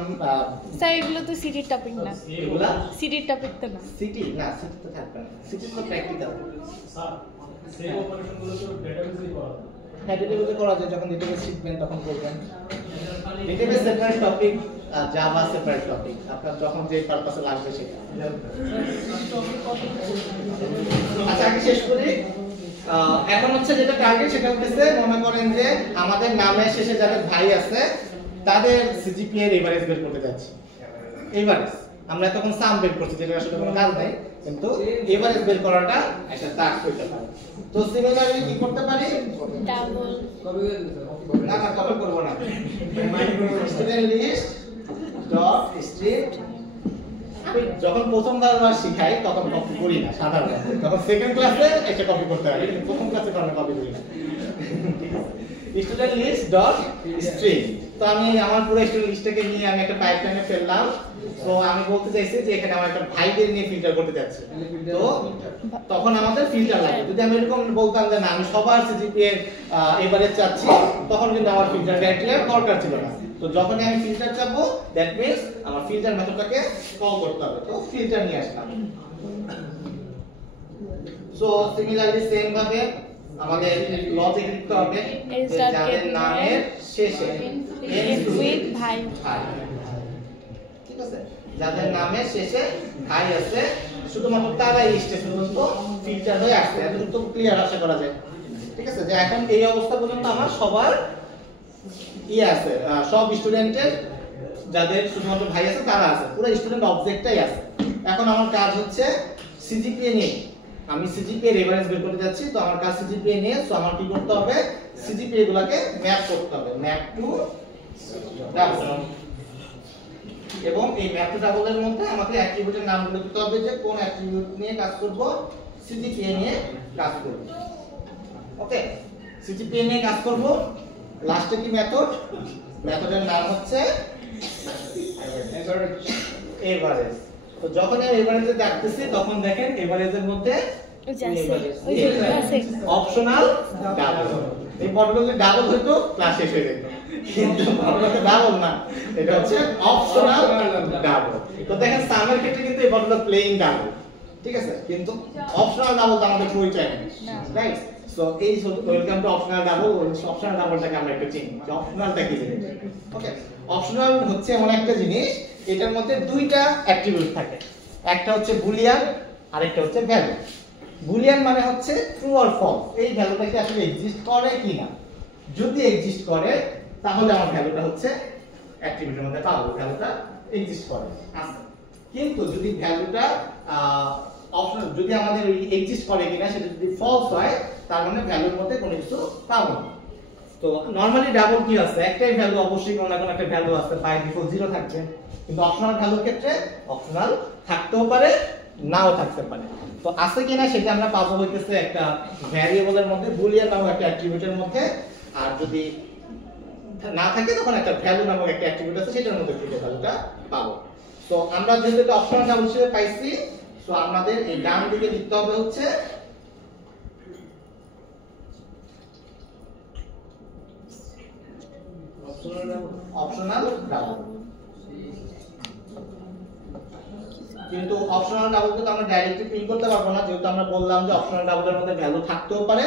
স্যার এগুলো তো সিটির টপিক না, এগুলা সিটির টপিক তো না। সিটি না, সিটি তো থাকবে না, সিটি তো প্র্যাকটিক্যাল। স্যার সেই অপারেশনগুলো তো ডেটাবেসেই করা হয়। হ্যাঁ ডেটাবেসে করা যায়, যখন ডেটাবেস শিখবেন তখন করবেন। Database separate topic, Java separate topic, আপনার যখন যে পারপাসে লাগবে সেটা। আচ্ছা আগে শেষ করি। এখন হচ্ছে যেটা টার্গেট সেটা হচ্ছে মনে করেন যে আমাদের নামের শেষে যাদের ভাই আছে তাদের সিজিপিএ এর এভারেজ বের করতে যাচ্ছি। এভারেজ আমরা তখন সাম বের করছি, যেটা আসলে কোনো কাজ নাই, কিন্তু এভারেজ বের করাটা একটা টাস্ক হতে পারে। তো সিমিলারলি কি করতে পারি? ডাবল না না কপি করব না। Student list dot string. আমি যখন প্রথমবার শিখাই তখন কপি করি না সাধারণত, তখন সেকেন্ড ক্লাসে এটা কপি করতে হয়, কিন্তু প্রথম ক্লাসে তখন কপি করি না। Student list dot string. তো আমি আমার পুরো স্টুডেন্ট লিস্টটাকে নিয়ে আমি একটা পাইপলাইনে ফেললাম। তো আমি বলতে চাইছি যে এখানে আমার একটা ভাইদের নিয়ে ফিল্টার করতে যাচ্ছি, তো তখন আমাদের ফিল্টার লাগবে। যদি আমি এরকম বলতাম যে না আমি সবার সিজিপিএ এভারেজ চাচ্ছি, তখন কিন্তু আমার ফিল্টার ক্রাইটেরিয়া দরকার ছিল না। তো যখন আমি ফিল্টার চাবো দ্যাট মিন্স আমার ফিল্টার মেথডটাকে কল করতে হবে, তো ফিল্টার নিয়ে আসলাম। সো সিমিলারলি সেম ভাবে আমাদের লজিক লিখতে হবে যে যাদের নামের শেষে উইথ ভাই, ঠিক আছে, যাদের নামের শেষে ভাই আছে শুধুমাত্র তারাই স্টেজ পর্যন্ত ফিল্টার হয়ে আসছে। এতটুকু তো ক্লিয়ার আশা করা যায়, ঠিক আছে? যে এখন এই অবস্থা পর্যন্ত আমার সবার আছে, সব স্টুডেন্টের যাদের শুধুমাত্র ভাই আছে তারা আছে, পুরো স্টুডেন্ট অবজেক্টটাই আছে। এখন আমার কাজ হচ্ছে সিজিপিএ নিয়ে, আমি সিজিপিএ এর এভারেজ বের করতে যাচ্ছি। তো আমার কাজ সিজিপিএ নিয়ে, সো আমার কি করতে হবে? সিজিপিএ গুলোকে ম্যাপ করতে হবে, ম্যাপ টু ডাবল। এবং এই ম্যাপ টু ডাবলের মধ্যে আমাকে অ্যাট্রিবিউটের নামগুলো দিতে হবে যে কোন অ্যাট্রিবিউট নিয়ে কাজ করব, সিজিপিএ নিয়ে কাজ করব। ওকে, সিজিপিএ নিয়ে কাজ করব। লাস্টে কি মেথড? মেথডের নাম হচ্ছে এভারেজ। তো যখন আমি এভারেজে দেখতেছি তখন দেখেন এভারেজের মধ্যে অপশনাল ডাবল। এই মডেলটা ডাবল হয়তো ক্লাস শেষ হয়ে যেত, কিন্তু মডেলটা ডাবল না, এটা হচ্ছে অপশনাল ডাবল। তো দেখেন সামের ক্ষেত্রে কিন্তু এই মডেলটা প্লেইন ডাবল, ঠিক আছে, কিন্তু অপশনাল ডাবল তো আমাদের পরিচয় নেই, রাইট? সো এই welcome to optional double. Optional ডাবলটাকে আমরা একটু চিনি, অপশনালটা কি জিনিস। ওকে, অপশনাল হচ্ছে এমন একটা জিনিস এটার মধ্যে দুইটা অ্যাট্রিবিউট থাকে, একটা হচ্ছে বুলিয়ান আর একটা হচ্ছে ভ্যালু। বুলিয়ান মানে হচ্ছে ট্রু অর ফলস, এই ভ্যালুটা কি আসলে এক্সিস্ট করে কিনা। যদি এক্সিস্ট করে তাহলে আমার ভ্যালুটা হচ্ছে অ্যাট্রিবিউটের মধ্যে পাবো, ভ্যালুটা এক্সিস্ট করে আছে। কিন্তু যদি ভ্যালুটা অপশনাল, যদি আমাদের এক্সিস্ট করে কিনা সেটা যদি ফলস হয় তার মানে ভ্যালুর মধ্যে কোনো কিছু পাবো না। তো নরমালি ডাবল কি আছে, একটাই ভ্যালু, অবশ্যই কোনো না কোনো একটা ভ্যালু আছে, বাই ডিফল্ট 0 থাকবে। কিন্তু অপশনাল ভ্যালুর ক্ষেত্রে অপশনাল থাকতেও পারে নাও থাকতে পারে। তো আছে কিনা সেটা আমরা পাবো হইতেছে একটা ভ্যারিয়েবলের মধ্যে, বুলিয়ান নামক একটা অ্যাট্রিবিউটের মধ্যে। আর যদি না থাকে তখন একটা ভ্যালু নামক একটা অ্যাট্রিবিউট আছে সেটার মধ্যে থেকে ভ্যালুটা পাবো। তো আমরা যেহেতু এটা অপশনাল ডাবল হিসেবে পাইছি, সো আমাদের এই ডান দিকে লিখতে হবে হচ্ছে অপশনাল ডাবল। কিন্তু অপশনাল ডাবলকে তো আমরা ডাইরেক্টলি প্রিন্ট করতে পারবো না, যেহেতু আমরা বললাম যে অপশনাল ডাবলের মধ্যে ভ্যালু থাকতেও পারে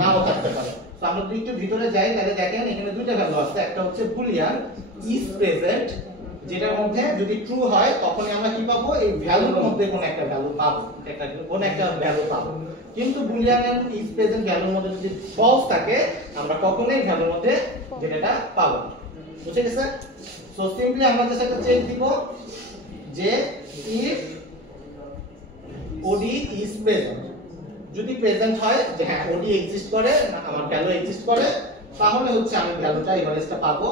নাও থাকতে পারে। তো আমরা যদি একটু ভিতরে যাই তাহলে দেখেন এখানে দুইটা ভ্যালু আছে, একটা হচ্ছে বুলিয়ান ইজ প্রেজেন্ট, যেটার মধ্যে যদি ট্রু হয় তখনই আমরা কি পাবো, এই ভ্যালুর মধ্যে কোন একটা ভ্যালু পাবো, কোন একটা ভ্যালু পাবো। কিন্তু বুলিয়ান এন্ড ইজ প্রেজেন্ট ভ্যালুর মধ্যে যদি ফলস থাকে আমরা কখনোই ভ্যালুর মধ্যে ডেটাটা পাবো না। বুঝে গেছে? সো সিম্পলি আমরা জাস্ট একটা চেক দিব যে ইফ ওডি ইজ প্রেজেন্ট, যদি প্রেজেন্ট হয় যে হ্যাঁ ওডি এক্সিস্ট করে, আমার ভ্যালু এক্সিস্ট করে, তাহলে হচ্ছে আমি ভ্যালুটা এভারেজটা পাবো।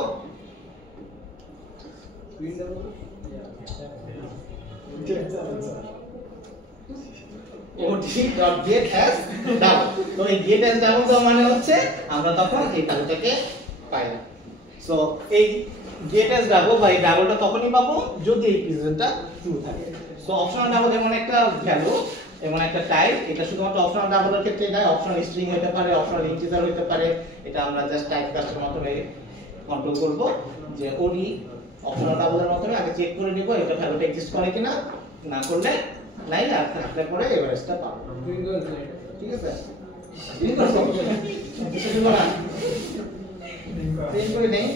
OD.get as double, তো এই get as double দেওয়া মানে হচ্ছে আমরা তখন এই ভ্যালুটাকে পাই না। সো এই get as double বা এই ডাবলটা তখনই পাবো যদি এই প্রেজেন্টটা ট্রু থাকে। সো অপশনাল ডাবল এমন একটা ভ্যালু, এমন একটা টাইপ, এটা শুধুমাত্র অপশনাল ডাবলের ক্ষেত্রে এটা অপশনাল স্ট্রিং হতে পারে, অপশনাল ইন্টিজার হতে পারে, এটা আমরা জাস্ট টাইপ কাস্টের মাধ্যমে কন্ট্রোল করব যে ওডি অপশনাল ডাবলের মাধ্যমে আগে চেক করে নিব এটা ভ্যালুটা এক্সিস্ট করে কিনা, না করলে নাই, আর থাকলে পরে এভারেজটা পাবো। ঠিক আছে? ঠিক আছে, কিছু দিব না, চেঞ্জ করে নেই।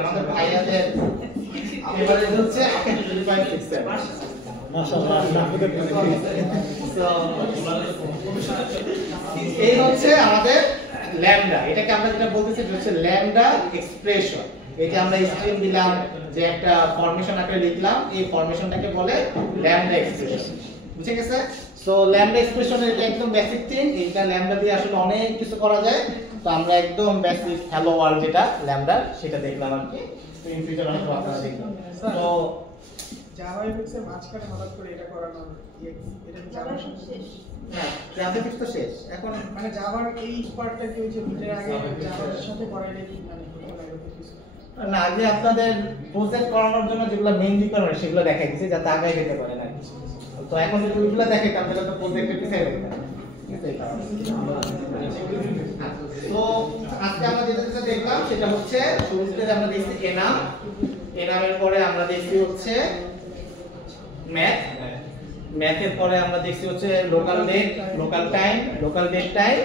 আমাদের ভাইয়াদের এভারেজ হচ্ছে 3.67। এই হচ্ছে আমাদের ল্যামডা, এটাকে আমরা যেটা বলতেছি এটা হচ্ছে ল্যামডা এক্সপ্রেশন। এই যে আমরা স্ট্রিং দিলাম, যে একটা ফরমেশন আকারে লিখলাম, এই ফরমেশনটাকে বলে ল্যামডা এক্সপ্রেশন। বুঝে গেছে? সো ল্যামডা এক্সপ্রেশন এটা একদম বেসিক থিং, এটা ল্যামডা দিয়ে আসলে অনেক কিছু করা যায়। তো আমরা একদম বেসিক হ্যালো ওয়ার্ল্ড যেটা ল্যামডা সেটা দেখলাম আর কি। তো ইন ফিউচার অনেক আপনারা দেখবেন। তো জাভা এফএক্সের মাঝখানে হঠাৎ করে এটা করানো এটা কি জাভা শেষ? হ্যাঁ, গ্রাফিক্স তো শেষ এখন। মানে জাভার এই পার্টটা কি হচ্ছে বুঝে আগে জাভার সাথে করাইলে কি মানে হতো না এরকম কিছু? না, আগে আপনাদের প্রজেক্ট করানোর জন্য যেগুলো মেইন রিকোয়ারমেন্ট সেগুলো দেখাই দিয়েছে যাতে আগায় যেতে পারে না। তো এখন যদি ওইগুলো দেখে তাহলে তো প্রজেক্টে পিছিয়ে যেতে পারে। তো আজকে আমরা যেটা দেখলাম সেটা হচ্ছে শুরুতে আমরা দেখছি এনাম, এনামের পরে আমরা দেখছি হচ্ছে ম্যাথ, ম্যাথের পরে আমরা দেখছি হচ্ছে local date, local time, local date time,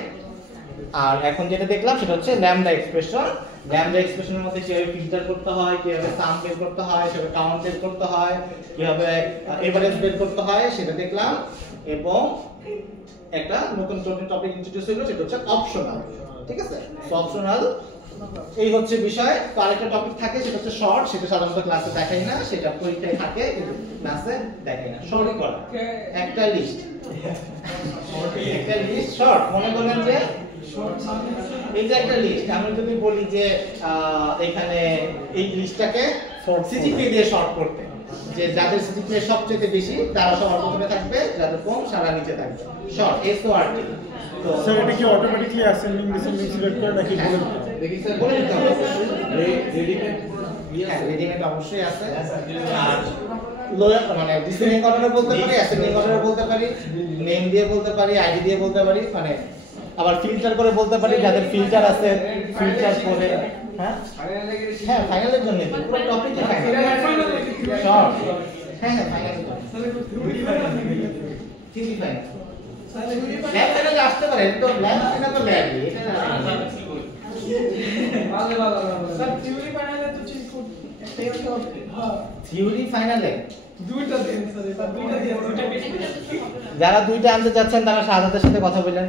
আর এখন যেটা দেখলাম সেটা হচ্ছে ল্যামডা এক্সপ্রেশন। ল্যামডা এক্সপ্রেশনের মধ্যে কিভাবে ফিল্টার করতে হয়, কিভাবে সাম বের করতে হয়, কিভাবে কাউন্ট বের করতে হয়, কিভাবে এভারেজ বের করতে হয় সেটা দেখলাম। এবং একটা নতুন টপিক ইন্ট্রোডিউস হলো সেটা হচ্ছে অপশনাল। ঠিক আছে? সো অপশনাল এই হচ্ছে বিষয়। তো আরেকটা টপিক থাকে সেটা হচ্ছে শর্ট, সেটা সাধারণত ক্লাসে দেখাই না, সেটা পরীক্ষায় থাকে কিন্তু ক্লাসে দেখাই না। শর্ট করা একটা লিস্ট, একটা লিস্ট শর্ট। মনে করেন যে এই যে একটা লিস্ট, আমি যদি বলি যে এখানে এই লিস্টটাকে সিজিপিএ দিয়ে শর্ট করতে, যে যাদের সিজিপিএ সবচেয়ে বেশি তারা সবার প্রথমে থাকবে, যাদের কম সারা নিচে থাকবে। Short SORT। তো স্যার এটা কি অটোমেটিক্যালি অ্যাসেন্ডিং ডিসেন্ডিং সিলেক্ট করে নাকি বলে দিতে হবে? দেখি স্যার বলে দিতে হবে। রেডিমেড রেডিমেড অবশ্যই আছে। আর লোয়ার মানে ডিসেন্ডিং অর্ডারে বলতে পারি, অ্যাসেন্ডিং অর্ডারে বলতে পারি, নেম দিয়ে বলতে পারি, আইডি দিয়ে বলতে পারি, মানে আবার ফিল্টার করে বলতে পারি, যাদের ফিল্টার আছে ফিল্টার করে। হ্যাঁ হ্যাঁ, ফাইনালের জন্য পুরো টপিকই ফাইনাল। শর্ট হ্যাঁ হ্যাঁ, ফাইনাল ঠিকই ফাইনাল। ল্যাব ফাইনালে আসতে পারে, তো ল্যাব ফাইনাল তো ল্যাবই, এটা স্যার থিওরি বানালে তো ঠিক একটাই হতে হবে। হ্যাঁ থিওরি ফাইনালে দুইটা দিন স্যার, এটা দুইটা দিয়ে দুইটা বেশি। যারা দুইটা আনতে যাচ্ছেন তারা শাহাদাতের সাথে কথা বলেন।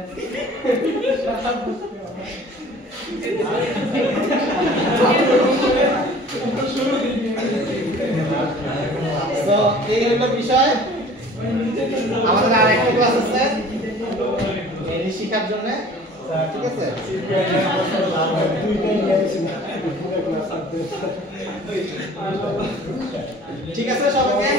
তো এই হলো বিষয়। আমাদের আরেকটা ক্লাস আছে এই শিখার জন্য, ঠিক আছে? ঠিক আছে সবাইকে।